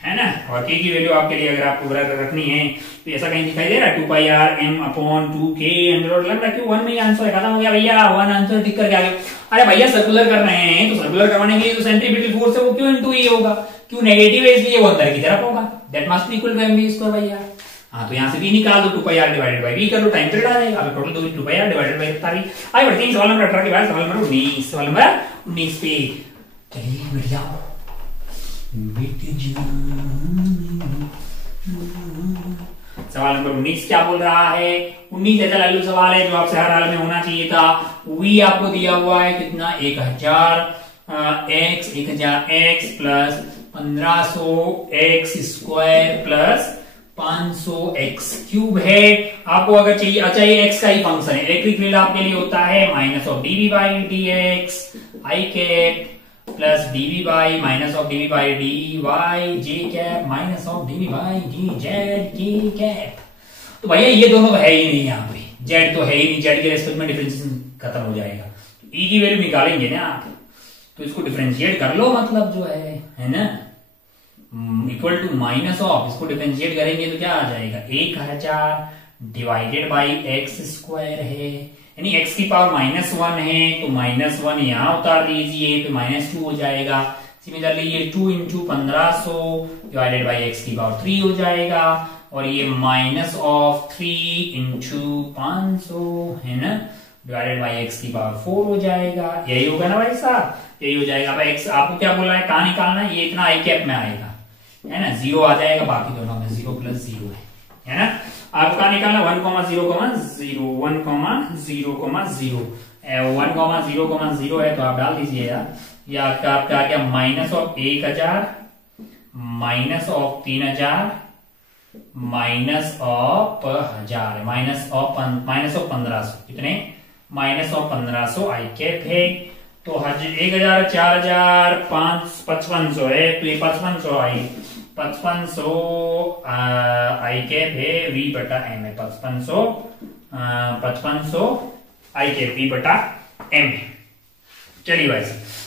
है ना, और k की वैल्यू आपके लिए अगर आपको रखनी है तो ऐसा कहीं दिखाई दे रहा है, 2 pi r m upon 2k lambda q। 1 में ही आंसर खत्म हो गया भैया, 1 आंसर टिक करके आगे। अरे भैया सर्कुलर कर रहे हैं तो सर्कुलर करवाने के लिए जो सेंट्रीपिटल फोर्स है वो q इंटू ई होगा, q नेगेटिव है इसलिए वो अंदर की तरफ होगा, that must be equal to mv square भैया। हाँ, तो यहाँ से v निकाल दो, 2 pi r divided by v कर लो, टाइम पीरियड आ जाएगा। अब टोटल दूरी 2 पाई r डिवाइडेड बाई 47। आइए बढ़ते हैं सवाल नंबर 18 के बाद सवाल नंबर 19 पे। चलिए बैठ जाओ सवाल नंबर 19 क्या बोल रहा है? 19 ऐसा लल्लू सवाल है जो आपसे हर हाल में होना चाहिए था। वी आपको दिया हुआ है कितना? 1000 X plus 1500 X square plus 500 X cube है। आपको अगर चाहिए, अच्छा ये एक्स का ही फंक्शन है, इलेक्ट्रिक फील्ड आपके लिए होता है minus of DV by D X I cap plus DV by minus of DV by D Y J cap minus of DV by D Z K cap. तो भैया ये दोनों तो है ही नहीं, यहाँ पे जेड तो है ही नहीं, जेड के रेस्पेक्ट में डिफरेंशिएशन खत्म हो जाएगा। तो ई की वैल्यू निकालेंगे ना आप, तो इसको डिफरेंशिएट कर लो, मतलब जो है ना, इक्वल टू माइनस ऑफ, इसको डिफरेंशिएट करेंगे तो क्या आ जाएगा? 1000 डिवाइडेड बाई एक्स स्क्वायर है, यानी x की पावर -1 है, तो -1 यहां उतार दीजिए तो -2 हो जाएगा। सिमिलरली ये 2 इंटू 1500 डिवाइडेड बाई एक्स की पावर 3 हो जाएगा, और ये माइनस ऑफ 3 इंटू 500 है ना, डिवाइडेड बाई एक्स की पावर 4 हो जाएगा। यही होगा ना भाई साहब, यही हो जाएगा। भाई एक्स आपको क्या बोला है, कहां निकालना है? ये इतना आई कैप में आएगा, है ना, 0 आ जाएगा, बाकी दोनों में 0 प्लस 0 है ना। आपको कहां निकालना? 1, 0, 0 1, 0, 0 है तो आप डाल दीजिए यार। ये आपका आ गया minus of 1000 minus of 3000 minus of 1000 minus of 1500, कितने? माइनस ऑफ 1500 आई कैप है। तो 1000 4000 5500 है, तो ये 5500 आई 5500 आई कैप है वी बटा एम है, 5500 आई कैप वी बटा एम है। चलिए भाई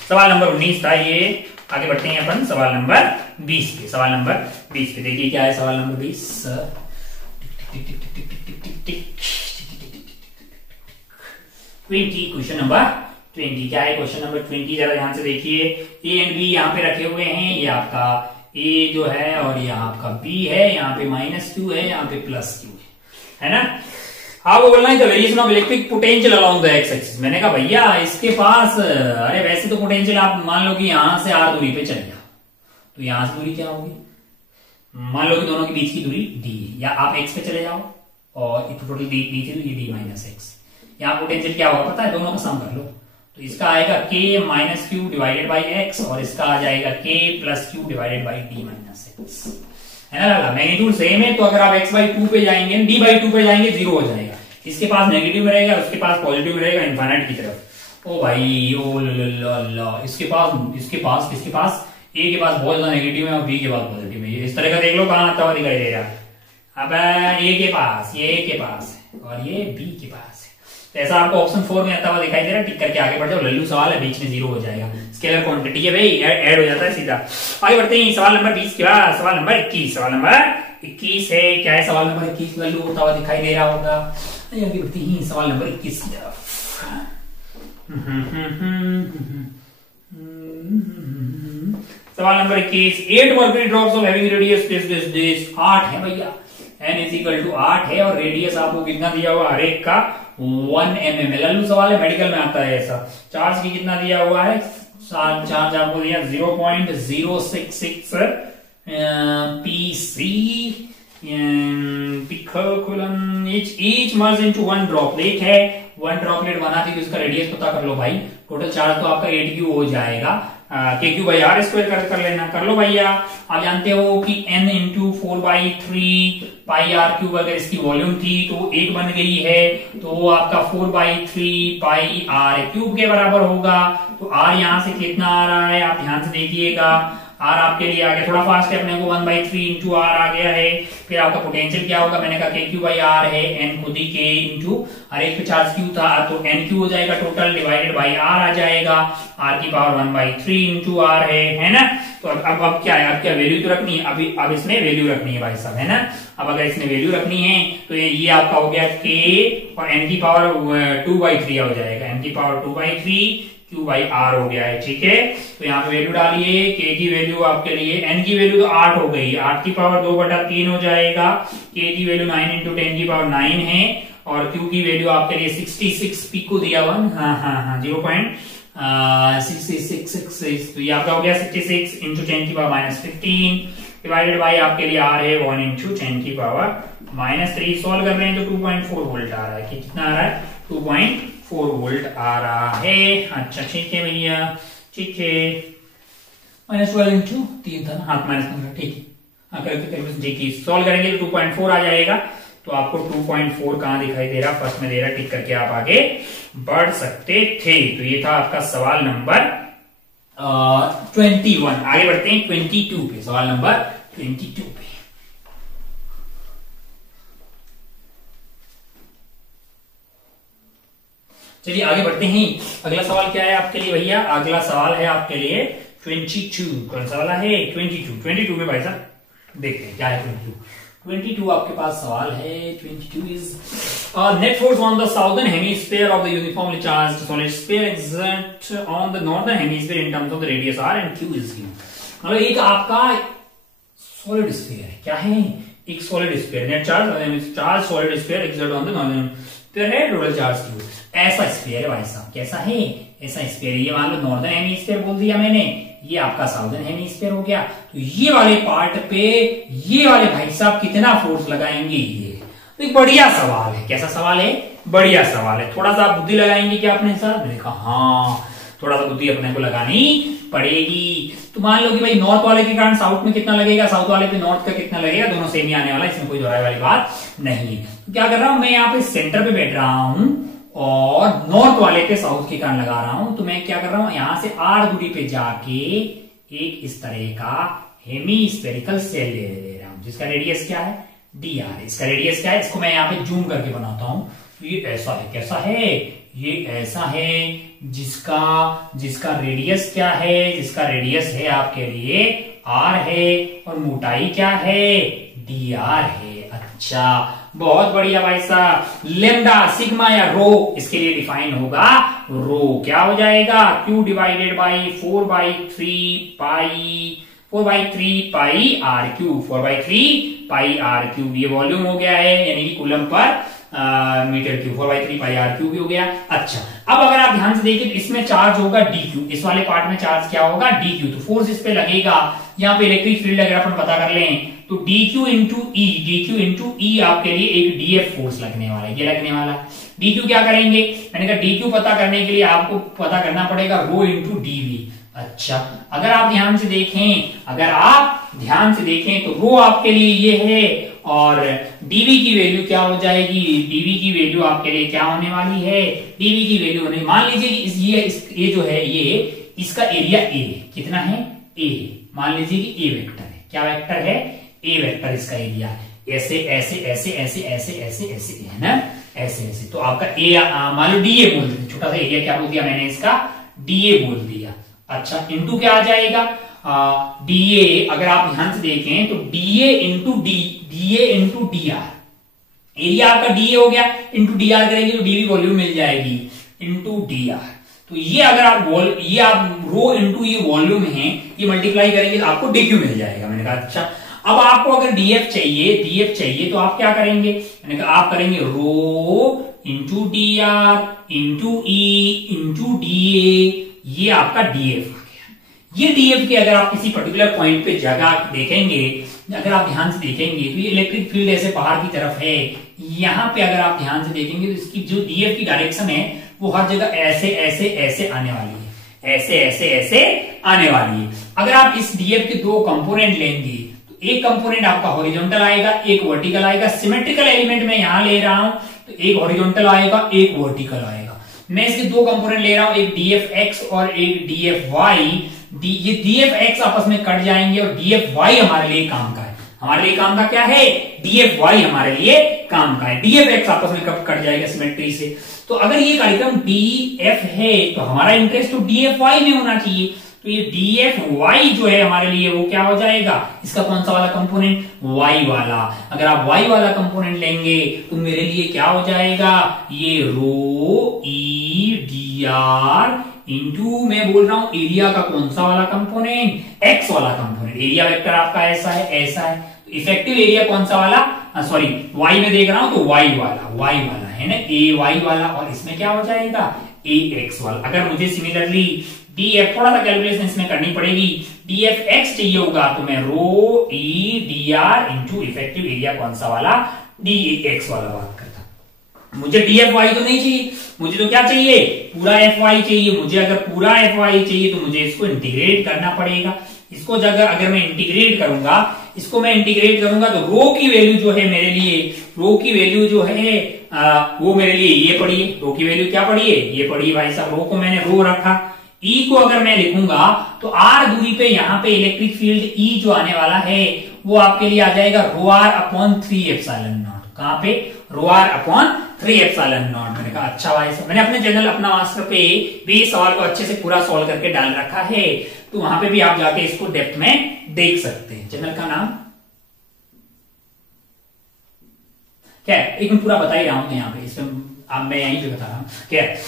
सवाल नंबर 19 था ये। आगे बढ़ते हैं अपन सवाल नंबर 20 पे। सवाल नंबर 20 पे देखिए क्या है सवाल नंबर 20। 20 क्वेश्चन नंबर 20 क्या है? क्वेश्चन नंबर 20 जरा ध्यान से देखिए। ए एंड बी यहाँ पे रखे हुए हैं, ये आपका ए जो है और ये आपका बी है, यहाँ पे -q है, यहाँ पे +q है ना। आपको बोलना है the variation of electric potential along the x axis. मैंने कहा भैया इसके पास, अरे वैसे तो पोटेंशियल आप मान लो कि यहां से r दूरी पे चल जाओ, तो यहां से दूरी क्या होगी? मान लो कि दोनों के बीच की दूरी d, या आप x पे चले जाओ और टोटल d थी तो ये d माइनस एक्स। यहाँ पोटेंशियल क्या होगा पता है? दोनों का सम कर लो, तो इसका आएगा k minus Q divided by x, और इसका आ जाएगा k plus Q divided by D minus x, है ना। मैग्नीट्यूड सेम है, तो अगर आप x/2 पे जाएंगे, d/2 पे जाएंगे 0 हो जाएगा। इसके पास नेगेटिव में रहेगा, उसके पास पॉजिटिव में रहेगा, इनफाइनाइट की तरफ। ओ भाई ओ ला, इसके पास किसके पास? ए के पास बहुत ज्यादा नेगेटिव है और बी के पास पॉजिटिव है। इस तरह का देख लो कहां आता हुआ दिखाई दे रहा है। अब ए के पास, ये ए के पास है और ये बी के पास है, तो ऐसा आपको ऑप्शन 4 में आता हुआ दिखाई दे रहा है। टिक करके आगे बढ़ जाओ, लल्लू सवाल है, बीच में 0 हो जाएगा, स्केलर क्वांटिटी है भाई, ऐड हो जाता है सीधा। आगे बढ़ते हैं सवाल नंबर 20 के बाद सवाल नंबर 21। सवाल नंबर 21 है, क्या है सवाल नंबर 21? लल्लू होता हुआ दिखाई दे रहा होगा। आगे बढ़ते हैं सवाल नंबर 21 की तरफ। सवाल number 21, 8 mercury drops of having radius this 8 है भैया, n इज 8 है, और रेडियस आपको कितना दिया हुआ हर एक का 1 mm। लल्लू सवाल है, मेडिकल में आता है ऐसा। चार्ज की कितना दिया हुआ है? चार्ज आपको दिया 0.066 pc पिकोकुलम। each merge into one droplet है, 1 ड्रॉपलेट बनाती है, उसका रेडियस पता कर लो भाई। टोटल चार्ज तो आपका 8q हो जाएगा, KQ/r² कर लेना, कर लो भैया। आप जानते हो कि n इंटू 4/3 पाई r क्यूब, अगर इसकी वॉल्यूम थी तो 8 बन गई है, तो वो आपका 4/3 पाई r क्यूब के बराबर होगा। तो r यहां से कितना आ रहा है आप ध्यान से देखिएगा। r आपके लिए आ गया, थोड़ा फास्ट है, अपने को 1/3 इंटू r आ गया है। फिर आपका पोटेंशियल क्या होगा? मैंने कहा KQ/r है, n खुद ही k इंटू हर एक पे चार्ज q था, तो nq हो जाएगा टोटल, डिवाइडेड बाई r आ जाएगा, r की पावर 1/3 इंटू r है ना। तो अब क्या है? अब क्या वैल्यू तो रखनी है, अब इसमें वैल्यू रखनी है भाई साहब, है ना। अब अगर इसमें वैल्यू रखनी है तो ये आपका हो गया k और n की पावर 2/3 हो जाएगा, n की पावर 2/3 q/r हो गया है, ठीक है। तो यहाँ पे वैल्यू डालिए, k की वैल्यू आपके लिए, n की वैल्यू तो 8 हो गई, 8 की पावर 2/3 हो जाएगा, k की वैल्यू 9 इंटू 10 की पावर 9 है, और q की वैल्यू आपके लिए 66 पिको दिया हुआ, हाँ 0. 66 तो ये आपका हो गया 66 इंटू 10 की पावर माइनस 15 डिवाइडेड बाई आपके लिए आ रहे 1 इंटू 10 की पावर माइनस 3। सॉल्व कर रहे हैं तो 2.4 वोल्ट आ रहा है कि कितना आ रहा है 2.4 वोल्ट आ रहा है। अच्छा ठीक है भैया, ठीक है। माइनस 12 इंटू 3 था ना, हाँ माइनस 15, ठीक है। हाँ ठीक है, सॉल्व करेंगे तो 2.4 आ जाएगा। तो आपको 2.4 कहां दिखाई दे रहा, फर्स्ट में दे रहा, टिक करके आप आगे बढ़ सकते थे। तो ये था आपका सवाल नंबर 21। आगे बढ़ते हैं 22 पे, सवाल नंबर 22 पे। चलिए आगे बढ़ते हैं। अगला सवाल क्या है आपके लिए भैया? अगला सवाल है आपके लिए 22। कौन सा वाला है? 22 में भाई साहब देखते हैं क्या है। 22 आपके पास सवाल है। 22 is net force on the southern hemisphere of the uniformly charged solid sphere exert on the northern hemisphere in terms of the radius r and q is given. मतलब एक आपका सॉलिड स्फीयर है, क्या है? एक solid sphere, net charge solid sphere exert on the northern sphere है, total charge q। ऐसा sphere है भाई साहब, कैसा है? ऐसा स्फीयर है। ये मान लो नॉर्दर्न हेमिस्फीयर बोल दिया मैंने, ये आपका साउदर्न हेमिस्फीयर हो गया। तो ये वाले पार्ट पे ये वाले भाई साहब कितना फोर्स लगाएंगे? ये तो एक बढ़िया सवाल है। कैसा सवाल है? बढ़िया सवाल है। थोड़ा सा बुद्धि लगाएंगे क्या अपने साथ? मैंने कहा हाँ, थोड़ा सा बुद्धि अपने को लगानी पड़ेगी। तो मान लो कि भाई नॉर्थ वाले के कारण साउथ में कितना लगेगा, साउथ वाले पे नॉर्थ का कितना लगेगा, दोनों सेम ही आने वाला, इसमें कोई दोहराई वाली बात नहीं है। तो क्या कर रहा हूं मैं, यहाँ पे सेंटर पे बैठ रहा हूं और नॉर्थ वाले पे साउथ के कारण लगा रहा हूं। तो मैं क्या कर रहा हूं, यहां से r दूरी पे जाके एक इस तरह का हेमीस्फेरिकल सेल ले रहा हूं जिसका रेडियस क्या है? dr। इसका रेडियस क्या है? इसको मैं यहाँ पे जूम करके बनाता हूं। तो ये ऐसा है, कैसा है? ये ऐसा है जिसका रेडियस क्या है? जिसका रेडियस है आपके लिए r है और मोटाई क्या है? dr है। अच्छा बहुत बढ़िया भाई साहब। लेमडा, सिग्मा या रो इसके लिए डिफाइन होगा। रो क्या हो जाएगा? Q divided by 4/3 pi r3। 4/3 pi r3 ये वॉल्यूम हो गया है, यानी कि कूलम पर मीटर क्यूब। 4/3 पाई r3 भी हो गया। अच्छा अब अगर आप ध्यान से देखिए तो इसमें चार्ज होगा dq, इस वाले पार्ट में चार्ज क्या होगा? dq। तो फोर्स इस पे लगेगा। यहाँ पे इलेक्ट्रिक फील्ड अगर अपन पता कर लें तो dq इंटू ई आपके लिए एक df फोर्स लगने वाला है, ये लगने वाला। dq क्या करेंगे? मैंने कहा dq पता करने के लिए आपको पता करना पड़ेगा रो इंटू dv। अच्छा अगर आप ध्यान से देखें तो रो आपके लिए ये है और dv की वैल्यू क्या हो जाएगी? dv की वैल्यू आपके लिए क्या होने वाली है? dv की वैल्यू होने, मान लीजिए कि ये जो है ये इसका एरिया a कितना है? a। मान लीजिए कि a वेक्टर है। क्या वेक्टर है? a वेक्टर इसका एरिया। ऐसे ऐसे ऐसे ऐसे ऐसे ऐसे ऐसे है ना, ऐसे ऐसे। तो आपका a मान लो dA बोल दिया, छोटा सा एरिया क्या बोल दिया मैंने? इसका dA बोल दिया। अच्छा इंटू क्या आ जाएगा? dA अगर आप ध्यान से देखें तो dA इंटू dr। एरिया आपका dA हो गया, इंटू dr करेंगे तो dV वॉल्यूम मिल जाएगी इंटू dr। तो ये अगर आप रो इंटू ये वॉल्यूम है, ये मल्टीप्लाई करेंगे तो आपको dq मिल जाएगा। मैंने कहा अच्छा अब आपको अगर df चाहिए तो आप क्या करेंगे? मैंने कहा आप करेंगे rho into dr into E into dA। ये आपका df आ गया। ये df के अगर आप किसी पर्टिकुलर पॉइंट पे जगह देखेंगे, अगर आप ध्यान से देखेंगे तो ये इलेक्ट्रिक फील्ड ऐसे बाहर की तरफ है। यहाँ पे अगर आप ध्यान से देखेंगे तो इसकी जो df की डायरेक्शन है वो हर जगह ऐसे ऐसे ऐसे आने वाली है, ऐसे ऐसे ऐसे आने वाली है। अगर आप इस df के दो कंपोनेंट लेंगे तो एक कंपोनेंट आपका हॉरिजॉन्टल आएगा, एक वर्टिकल आएगा। सिमेट्रिकल एलिमेंट में यहां ले रहा हूं तो एक हॉरिजॉन्टल आएगा, एक वर्टिकल आएगा। मैं इसके दो कंपोनेंट ले रहा हूं, एक dfx और एक dfy। ये dfx आपस में कट जाएंगे और dfy हमारे लिए काम का है। हमारे लिए काम का क्या है? dfy हमारे लिए काम का है। dfx आपस में कब कट जाएगा? सिमेट्री से। तो अगर ये कार्यक्रम df है तो हमारा इंटरेस्ट तो dfy में होना चाहिए। तो ये dfy जो है हमारे लिए वो क्या हो जाएगा? इसका कौन सा वाला कंपोनेंट? y वाला। अगर आप y वाला कंपोनेंट लेंगे तो मेरे लिए क्या हो जाएगा? ये रो ई dr इंटू मैं बोल रहा हूं एरिया का कौन सा वाला कंपोनेंट? x वाला कंपोनेंट। एरिया वेक्टर आपका ऐसा है, ऐसा है। तो इफेक्टिव एरिया कौन सा वाला? y में देख रहा हूं तो y वाला है ना, ay वाला। और इसमें क्या हो जाएगा? ए एक्स वाला। अगर मुझे सिमिलरली डी एफ, थोड़ा सा कैलकुलेशन इसमें करनी पड़ेगी, डी एफ एक्स चाहिए होगा तो मैं rho E D R into effective area कौन सा वाला, डी एक्स वाला बात करता। मुझे डी एफ वाई तो नहीं चाहिए, मुझे तो क्या चाहिए, पूरा एफ वाई चाहिए। मुझे अगर पूरा एफ वाई चाहिए तो मुझे इसको इंटीग्रेट करना पड़ेगा। इसको अगर मैं इंटीग्रेट करूंगा, इसको मैं इंटीग्रेट करूंगा तो रो की वैल्यू जो है मेरे लिए, रो की वैल्यू जो है वो मेरे लिए ये पड़ी है। रो की वैल्यू क्या पड़ी है, ये पड़ी है भाई साहब। रो को मैंने रो रखा। ई को अगर मैं लिखूंगा तो आर दूरी पे यहाँ पे इलेक्ट्रिक फील्ड ई जो आने वाला है वो आपके लिए आ जाएगा रो आर अपॉन 3 एप्सिलॉन नॉट। कहां पे, रो आर अपॉन 3 एप्सिलॉन नॉट। मैंने कहा अच्छा भाई साहब, मैंने अपने चैनल अपना मास्टर पे भी सवाल को अच्छे से पूरा सॉल्व करके डाल रखा है, तो वहां पे भी आप जाके इसको डेप्थ में देख सकते हैं। चैनल का नाम क्या है, एक मैं पूरा बता ही रहा हूं यहाँ पे, इसमें अब मैं यहीं पे बता रहा हूं क्या है।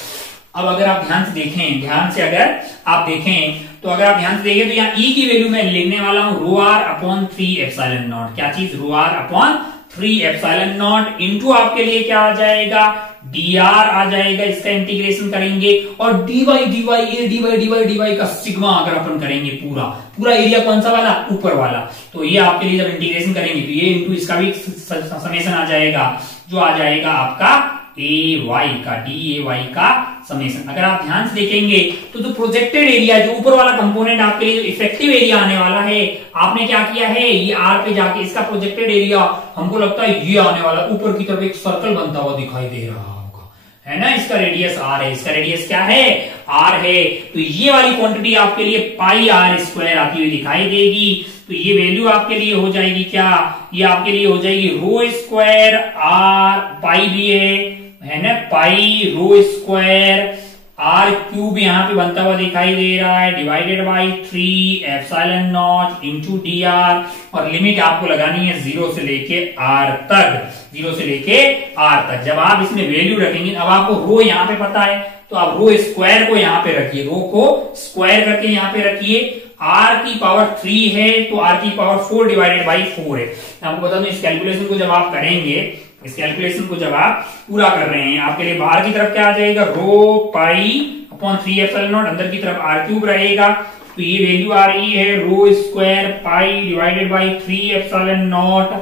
अब अगर आप ध्यान से देखें, ध्यान से अगर आप देखें तो अगर आप ध्यान से देखें तो यहाँ ई की वैल्यू मैं लिखने वाला हूं rho R upon 3 epsilon nought. क्या चीज, rho R upon 3 epsilon not into आपके लिए क्या आ जाएगा, डी आर आ जाएगा। इसका इंटीग्रेशन करेंगे और डी वाई डी वाई का सिग्मा अगर अपन करेंगे पूरा एरिया कौन सा वाला, ऊपर वाला, तो ये आपके लिए जब इंटीग्रेशन करेंगे तो ये इंटू इसका भी समेशन आ जाएगा, जो आ जाएगा आपका ए वाई का, डी ए वाई का समेशन। अगर आप ध्यान से देखेंगे तो जो प्रोजेक्टेड एरिया, जो ऊपर वाला कंपोनेंट आपके लिए इफेक्टिव एरिया आने वाला है, आपने क्या किया है, ये आर पे जाके इसका प्रोजेक्टेड एरिया हमको लगता है ये आने वाला, ऊपर की तरफ एक सर्कल बनता हुआ दिखाई दे रहा होगा, है ना। इसका रेडियस आर है, इसका रेडियस क्या है, आर है। तो ये वाली क्वांटिटी आपके लिए पाई आर स्क्वायर आती हुई दिखाई देगी। तो ये वैल्यू आपके लिए हो जाएगी क्या, ये आपके लिए हो जाएगी रो स्क्वायर आर, पाई भी है ना, पाई रो स्क्वायर आर क्यूब यहाँ पे बनता हुआ दिखाई दे रहा है, divided by 3 epsilon not into D R. और लिमिट आपको लगानी है 0 से लेके आर तक, 0 से लेके आर तक। जब आप इसमें वैल्यू रखेंगे, अब आपको रो यहाँ पे पता है तो आप रो स्क्वायर को यहाँ पे रखिए, रो को स्क्वायर करके यहाँ पे रखिए। आर की पावर 3 है तो आर की पावर 4 डिवाइडेड बाई 4 है। आपको बता दूं, इस कैलकुलेशन को जब आप करेंगे, इस कैलकुलेशन को जब आप पूरा कर रहे हैं, आपके लिए बाहर की तरफ क्या आ जाएगा, रो पाई अपॉन 3 एप्सिलॉन नॉट, अंदर की तरफ आर क्यूब रहेगा। तो ये वैल्यू आ रही है rho square pi divided by 3 epsilon not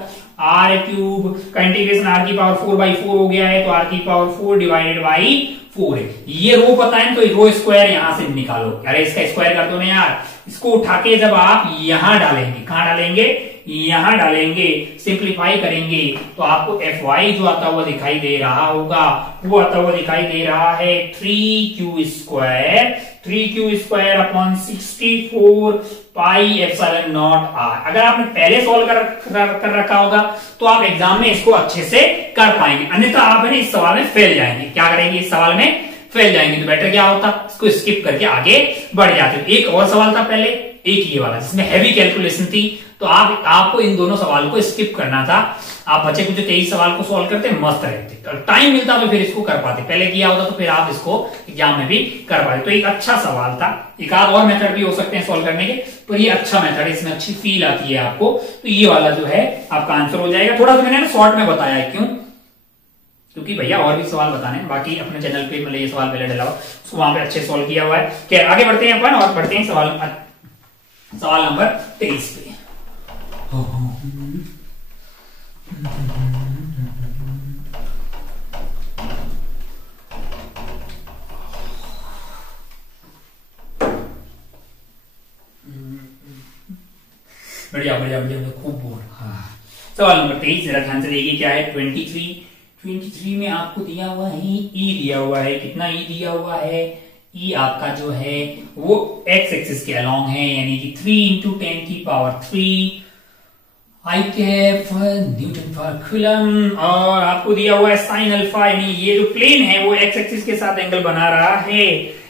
R cube का इंटीग्रेशन आर की पावर 4/4 हो गया है, तो आर की पावर 4 डिवाइडेड बाई 4 है। ये रो पता है तो रो स्क्वायर यहां से निकालो। अरे इसका स्क्वायर कर दो ना यार। इसको उठा के जब आप यहां डालेंगे, कहां डालेंगे, यहां डालेंगे, सिंप्लीफाई करेंगे तो आपको एफ वाई जो आता हुआ दिखाई दे रहा होगा, वो आता हुआ दिखाई दे रहा है 3q square upon 64 pi epsilon not R. अगर आपने पहले सॉल्व कर रखा होगा तो आप एग्जाम में इसको अच्छे से कर पाएंगे, अन्यथा आप है ना इस सवाल में फेल जाएंगे। क्या करेंगे, इस सवाल में फेल जाएंगे। तो बेटर क्या होता, इसको स्किप करके आगे बढ़ जाते। एक और सवाल था पहले, एक ये वाला जिसमें हैवी कैलकुलेशन थी, तो आपको इन दोनों सवाल को स्किप करना था। आप बचे कुछ 23 सवाल को सॉल्व करते मस्त रहते, टाइम मिलता तो फिर इसको कर पाते। पहले किया होता तो फिर आप इसको एग्जाम में भी कर पाते। तो एक अच्छा सवाल था। एक आध और मेथड भी हो सकते हैं सॉल्व करने के, पर ये अच्छा मेथड है, इसमें अच्छी फील आती है आपको। तो ये वाला जो है आपका आंसर हो जाएगा। थोड़ा सा मैंने शॉर्ट में बताया है, क्यों, क्योंकि भैया और भी सवाल बताने, बाकी अपने चैनल पे मतलब ये सवाल पहले डला हुआ, उसको वहां पे अच्छे सॉल्व किया हुआ है। क्या आगे बढ़ते हैं अपन और बढ़ते हैं सवाल नंबर 23 पे। बढ़िया बढ़िया बढ़िया, खूब बोल। हाँ, सवाल नंबर 23 जरा ध्यान से देखिए क्या है। 23 में आपको दिया हुआ है ई, दिया हुआ है कितना, ई दिया हुआ है, ई आपका जो है वो एक्स एक्सिस के अलोंग है, यानी कि 3 इंटू 10 की पावर 3 आई कैप न्यूटन पर कूलम। और आपको दिया हुआ है साइन अल्फा, यानी ये जो प्लेन है वो एक्स एक्सिस के साथ एंगल बना रहा है।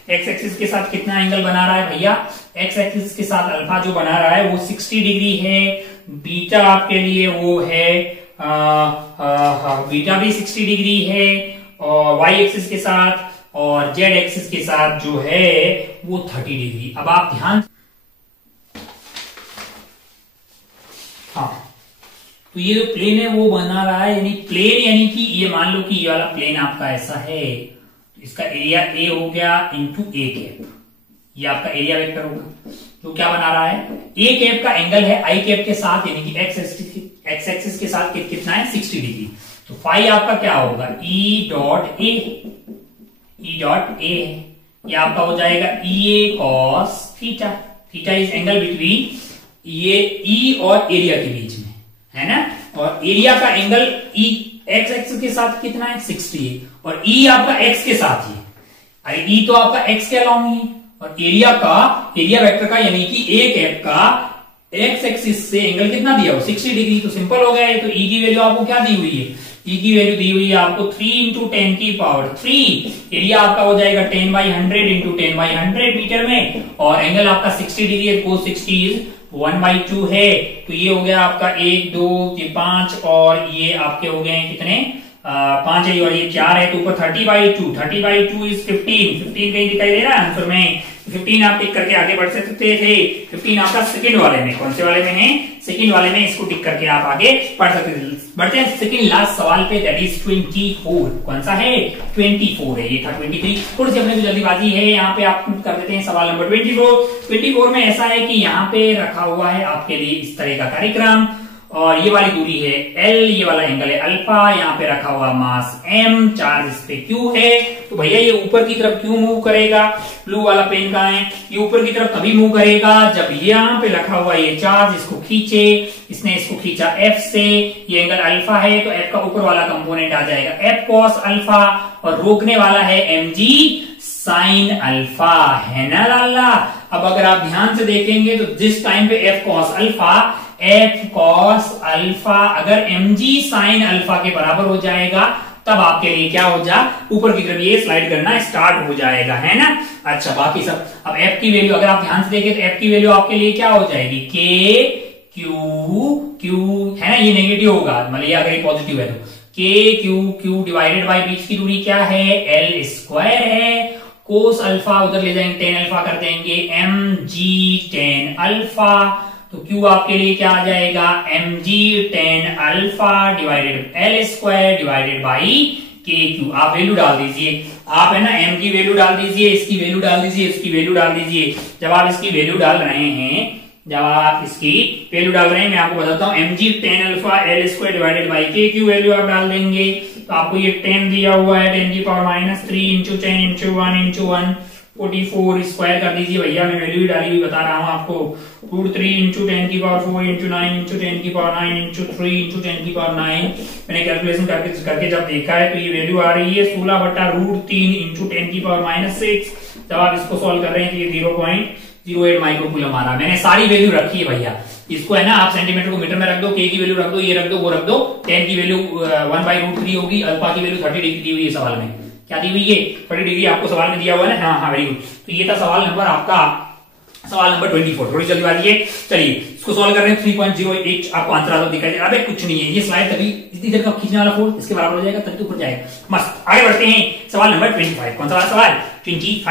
एक्स एक्सिस के साथ कितना एंगल बना रहा है भैया, एक्स एक्सिस के साथ अल्फा जो बना रहा है वो 60 डिग्री है। बीटा आपके लिए वो है बीटा भी 60 डिग्री है, और वाई एक्सिस के साथ और जेड एक्सिस के साथ जो है वो 30 डिग्री। अब आप ध्यान, हाँ, तो ये जो प्लेन है वो बना रहा है, यानी प्लेन यानी कि ये मान लो कि ये वाला प्लेन आपका ऐसा है, तो इसका एरिया ए हो गया इंटू ए कैप, ये आपका एरिया वेक्टर होगा जो क्या बना रहा है, ए कैप का एंगल है आई कैप के साथ, यानी कि एक्स एक्सिस के साथ कितना है 60 डिग्री। तो फाई आपका क्या होगा E dot A, E dot A ये आपका हो जाएगा E A cos theta, theta is angle between ये ई और एरिया के बीच में है ना, और एरिया का एंगल ई एक्स एक्सिस के साथ कितना है 60 है, और ई आपका एक्स के साथ ही, अरे ई तो आपका एक्स के अलॉन्ग ही, और एरिया का एरिया वेक्टर का यानी कि ए कैप का एक्स एक्सिस से एंगल कितना दिया हो 60 डिग्री। तो सिंपल हो गया है। तो ई की वैल्यू आपको क्या दी हुई है, ई की वैल्यू दी हुई है आपको 3 इंटू 10 की पावर 3, एरिया आपका हो जाएगा 10/100 इंटू 10/100 मीटर में, और एंगल आपका 60 डिग्री है, cos 60 इज 1/2 है। तो ये हो गया आपका 1 2 ये 5 और ये आपके हो गए कितने 5 है और ये 4 है, तो ऊपर 30/2, 30/2 इज 15, 15 कहीं दिखाई दे रहा है आंसर में, 15 आप टिक करके आगे बढ़ सकते थे। 15 आपका सेकंड वाले में, कौन से वाले में है, सेकंड वाले में, इसको टिक करके आप आगे बढ़ सकते थे। बढ़ते हैं सेकंड लास्ट सवाल पे, दैट इज 24, कौन सा है 24 है, ये था 23, थोड़ी सी अपने जल्दीबाजी है, यहाँ पे आप कर देते हैं सवाल नंबर 24। 24 में ऐसा है कि यहाँ पे रखा हुआ है आपके लिए इस तरह का कार्यक्रम, और ये वाली दूरी है L, ये वाला एंगल है अल्फा, यहाँ पे रखा हुआ मास M, चार्ज इस पे Q है। तो भैया ये ऊपर की तरफ क्यों मूव करेगा, ब्लू वाला पेन कहाँ है, ये ऊपर की तरफ तभी मूव करेगा जब यहाँ पे रखा हुआ ये चार्ज इसको खींचे, इसने इसको खींचा F से, ये एंगल अल्फा है तो F का ऊपर वाला कंपोनेंट आ जाएगा F cos अल्फा, और रोकने वाला है mg साइन अल्फा, है ना लाला। अब अगर आप ध्यान से देखेंगे तो जिस टाइम पे F cos अल्फा अगर mg साइन अल्फा के बराबर हो जाएगा, तब आपके लिए क्या हो जा, ऊपर की तरफ ये स्लाइड करना स्टार्ट हो जाएगा, है ना। अच्छा बाकी सब, अब f की वैल्यू अगर आप ध्यान से देखें तो f की वैल्यू आपके लिए क्या हो जाएगी, k q है ना, ये नेगेटिव होगा, मतलब ये अगर ये पॉजिटिव है तो k q डिवाइडेड बाय बीच की दूरी क्या है l स्क्वायर है, कोस अल्फा उधर ले जाएंगे टेन अल्फा कर देंगे, mg टेन अल्फा, तो Q आपके लिए क्या आ जाएगा mg tan alpha divided L square divided by KQ। आप वैल्यू डाल दीजिए, आप है ना m की वैल्यू डाल दीजिए, इसकी वैल्यू डाल दीजिए, इसकी वैल्यू डाल दीजिए। जब आप इसकी वैल्यू डाल रहे हैं, जब आप इसकी वैल्यू डाल रहे हैं, मैं आपको बताता हूँ mg tan alpha L square divided by KQ value आप डाल देंगे, तो आपको ये 10 दिया हुआ है 10 की power -3 into 10 into 1 into 1 44 square कर दीजिए भैया, मैं वैल्यू ही डाली हुई बता रहा हूँ आपको, √3 इंटू 10 की पावर 4 इंटू 9 इंटू 10 की पावर 9 इंटू 3 इंटू 10 की पावर 9। मैंने कैलकुलेशन करके जब देखा है तो ये वैल्यू आ रही है 16/√3 इंटू 10 की पावर -6। जब आप इसको सॉल्व कर रहे हैं तो ये 0.08 माइक्रोकूलम आ रहा। मैंने सारी वैल्यू रखी है भैया, इसको है ना आप सेंटीमीटर को मीटर में रख दो, के की वैल्यू रख दो, ये रख दो, वो रख दो, 10 की वैल्यू 1/√3 होगी, अल्फा की वैल्यू 30 डिग्री दी हुई है सवाल में, क्या दी हुई है 30 डिग्री आपको सवाल में दिया हुआ है ना, हाँ वेरी गुड। तो ये था सवाल नंबर आपका, सवाल नंबर 24, थोड़ी जल्दी वाली है। चलिए इसको सॉल्व कर रहे हैं, 3.08 आपको आंसर आता दिखाई दे, अबे कुछ नहीं है, ये स्लाइड तभी इतनी देर का खींचने वाला फोर्स इसके बराबर हो जाएगा, तभी तो ऊपर जाएगा। मस्त, आगे बढ़ते हैं, सवाल नंबर 25, कौन सा सवाल 25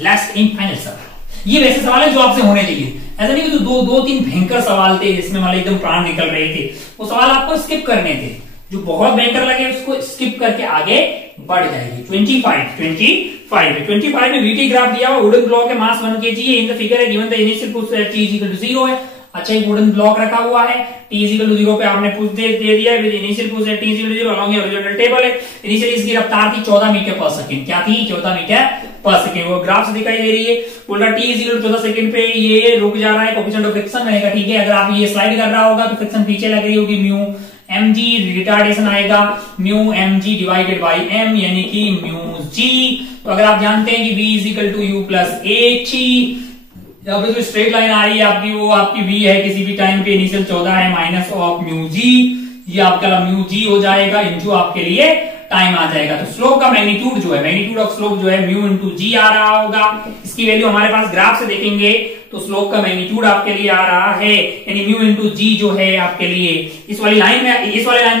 लास्ट एंड फाइनल सवाल। ये वैसे सवाल है जो आपसे होने चाहिए, ऐसा नहीं कि दो तीन भयंकर सवाल थे जिसमें मतलब एकदम प्राण निकल रहे थे, वो सवाल आपको स्किप करने थे, जो बहुत भयंकर लगे उसको स्किप करके आगे बढ़ जाएगी। 25 में वीटी ग्राफ दिया हुआ, वुडन ब्लॉक है, मास 1 kg है, इन द फिगर है given the initial push t is equal to 0 है। अच्छा एक वुडन ब्लॉक रखा हुआ है, t इज इक्वल टू 0 पे आपने पुश दे दिया है, विद इनिशियल पुश है t is equal to 0 along horizontal table है। इनिशियली इसकी रफ्तार थी 14 मीटर पर सेकंड, क्या थी 14 मीटर पर सेकंड, वो ग्राफ से दिखाई दे रही है। बोल रहा t is equal to 14 second पे ये रुक जा रहा है, कोएफिशिएंट ऑफ फ्रिक्शन। मैंने कहा ठीक है, अगर आप ये स्लाइड कर रहा होगा तो फ्रिक्शन पीछे लग रही होगी, म्यू mg रिटार्डेशन आएगा, mu mg divided by m यानी कि म्यू g। तो अगर आप जानते हैं कि v is equal to u plus h, यहाँ पे जो स्ट्रेट लाइन आ रही है आपकी, वो आपकी v है, किसी भी टाइम पे इनिशियल 14 है, माइनस ऑफ म्यू g, ये आपका म्यू g हो जाएगा, इंटू आपके लिए टाइम आ जाएगा। तो स्लोप का मैग्नीट्यूड जो है, मैग्नीट्यूड ऑफ स्लोप जो है म्यू इंटू जी आ रहा होगा। इसकी वैल्यू हमारे पास ग्राफ से देखेंगे तो स्लोप का मैग्नीट्यूड आपके लिए आ रहा है, यानी म्यू इंटू जी जो है आपके लिए इस वाली लाइन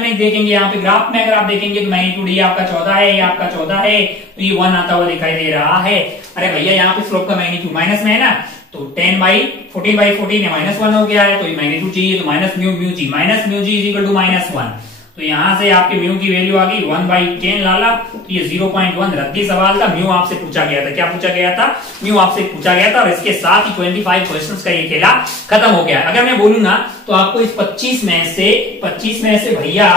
में देखेंगे, यहाँ पे ग्राफ में अगर आप देखेंगे तो मैग्नीट्यूड ये आपका 14 है, ये आपका 14 है, तो ये 1 आता हुआ दिखाई दे रहा है। अरे भैया यहाँ पे स्लोप का मैग्नीट्यूड माइनस में है ना, तो 10/14 है, -1 हो गया है, तो ये मैग्नीट्यूड चाहिए, तो minus mu G is equal to -1। तो यहां से आपके म्यू की वैल्यू आ गई 1/10 लाला, तो ये 0.1 रद्दी सवाल था। म्यू आपसे पूछा गया था, क्या पूछा गया था? म्यू आपसे पूछा गया था। और इसके साथ ही 25 क्वेश्चंस का ये खेला खत्म हो गया। अगर मैं बोलूंगा तो आपको इस 25 में से भैया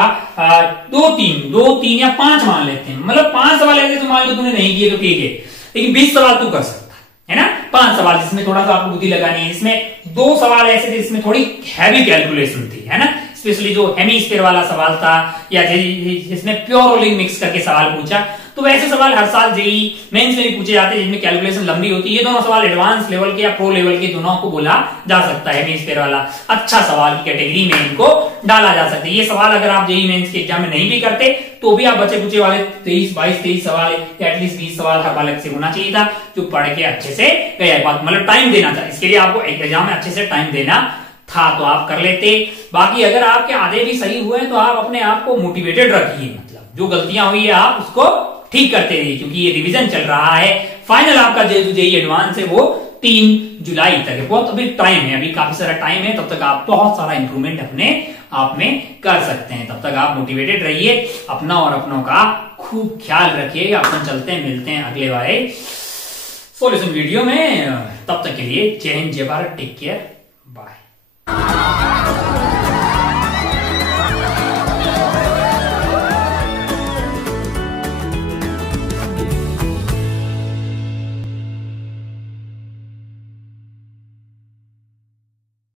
2-3 या 5 मान लेते हैं, मतलब 5 सवाल ऐसे तो मान लो तूने नहीं किए तो ठीक है, लेकिन 20 सवाल तू कर सकता है ना। 5 सवाल जिसमें थोड़ा सा आपको बुद्धि लगानी है। इसमें 2 सवाल ऐसे थे जिसमें थोड़ी हैवी कैलकुलेशन थी, है ना, स्पेशली जो हेमीस्फीयर वाला सवाल था या जिसमें प्योर रोलिंग मिक्स करके सवाल पूछा। तो वैसे सवाल हर साल जेई मेंस में भी पूछे जाते हैं जिनमें कैलकुलेशन लंबी होती है। ये दोनों सवाल एडवांस लेवल के या प्रो लेवल के दोनों को बोला जा सकता है। हेमीस्फीयर वाला अच्छा सवाल की कैटेगरी में इनको डाला जा सकता है। ये सवाल अगर आप जेई मेंस के एग्जाम में नहीं भी करते तो भी आप बचे कुचे वाले 23 सवाल या एटलीस्ट 20 सवाल का अलग से होना चाहिए था, जो पढ़ के अच्छे से गया, मतलब टाइम देना था। इसके लिए आपको एग्जाम में अच्छे से टाइम देना था तो आप कर लेते। बाकी अगर आपके आधे भी सही हुए तो आप अपने आप को मोटिवेटेड रखिए, मतलब जो गलतियां हुई है आप उसको ठीक करते रहिए, क्योंकि ये रिवीजन चल रहा है। फाइनल आपका जेईई एडवांस है वो 3 जुलाई तक है। बहुत अभी टाइम है, अभी काफी सारा टाइम है। तब तक आप बहुत सारा इंप्रूवमेंट अपने आप में कर सकते हैं। तब तक आप मोटिवेटेड रहिए, अपना और अपनों का खूब ख्याल रखिए। अपन चलते हैं, मिलते हैं अगले वाले सॉल्यूशन वीडियो में। तब तक के लिए जय हिंद, जय भारत, टेक केयर, बाय।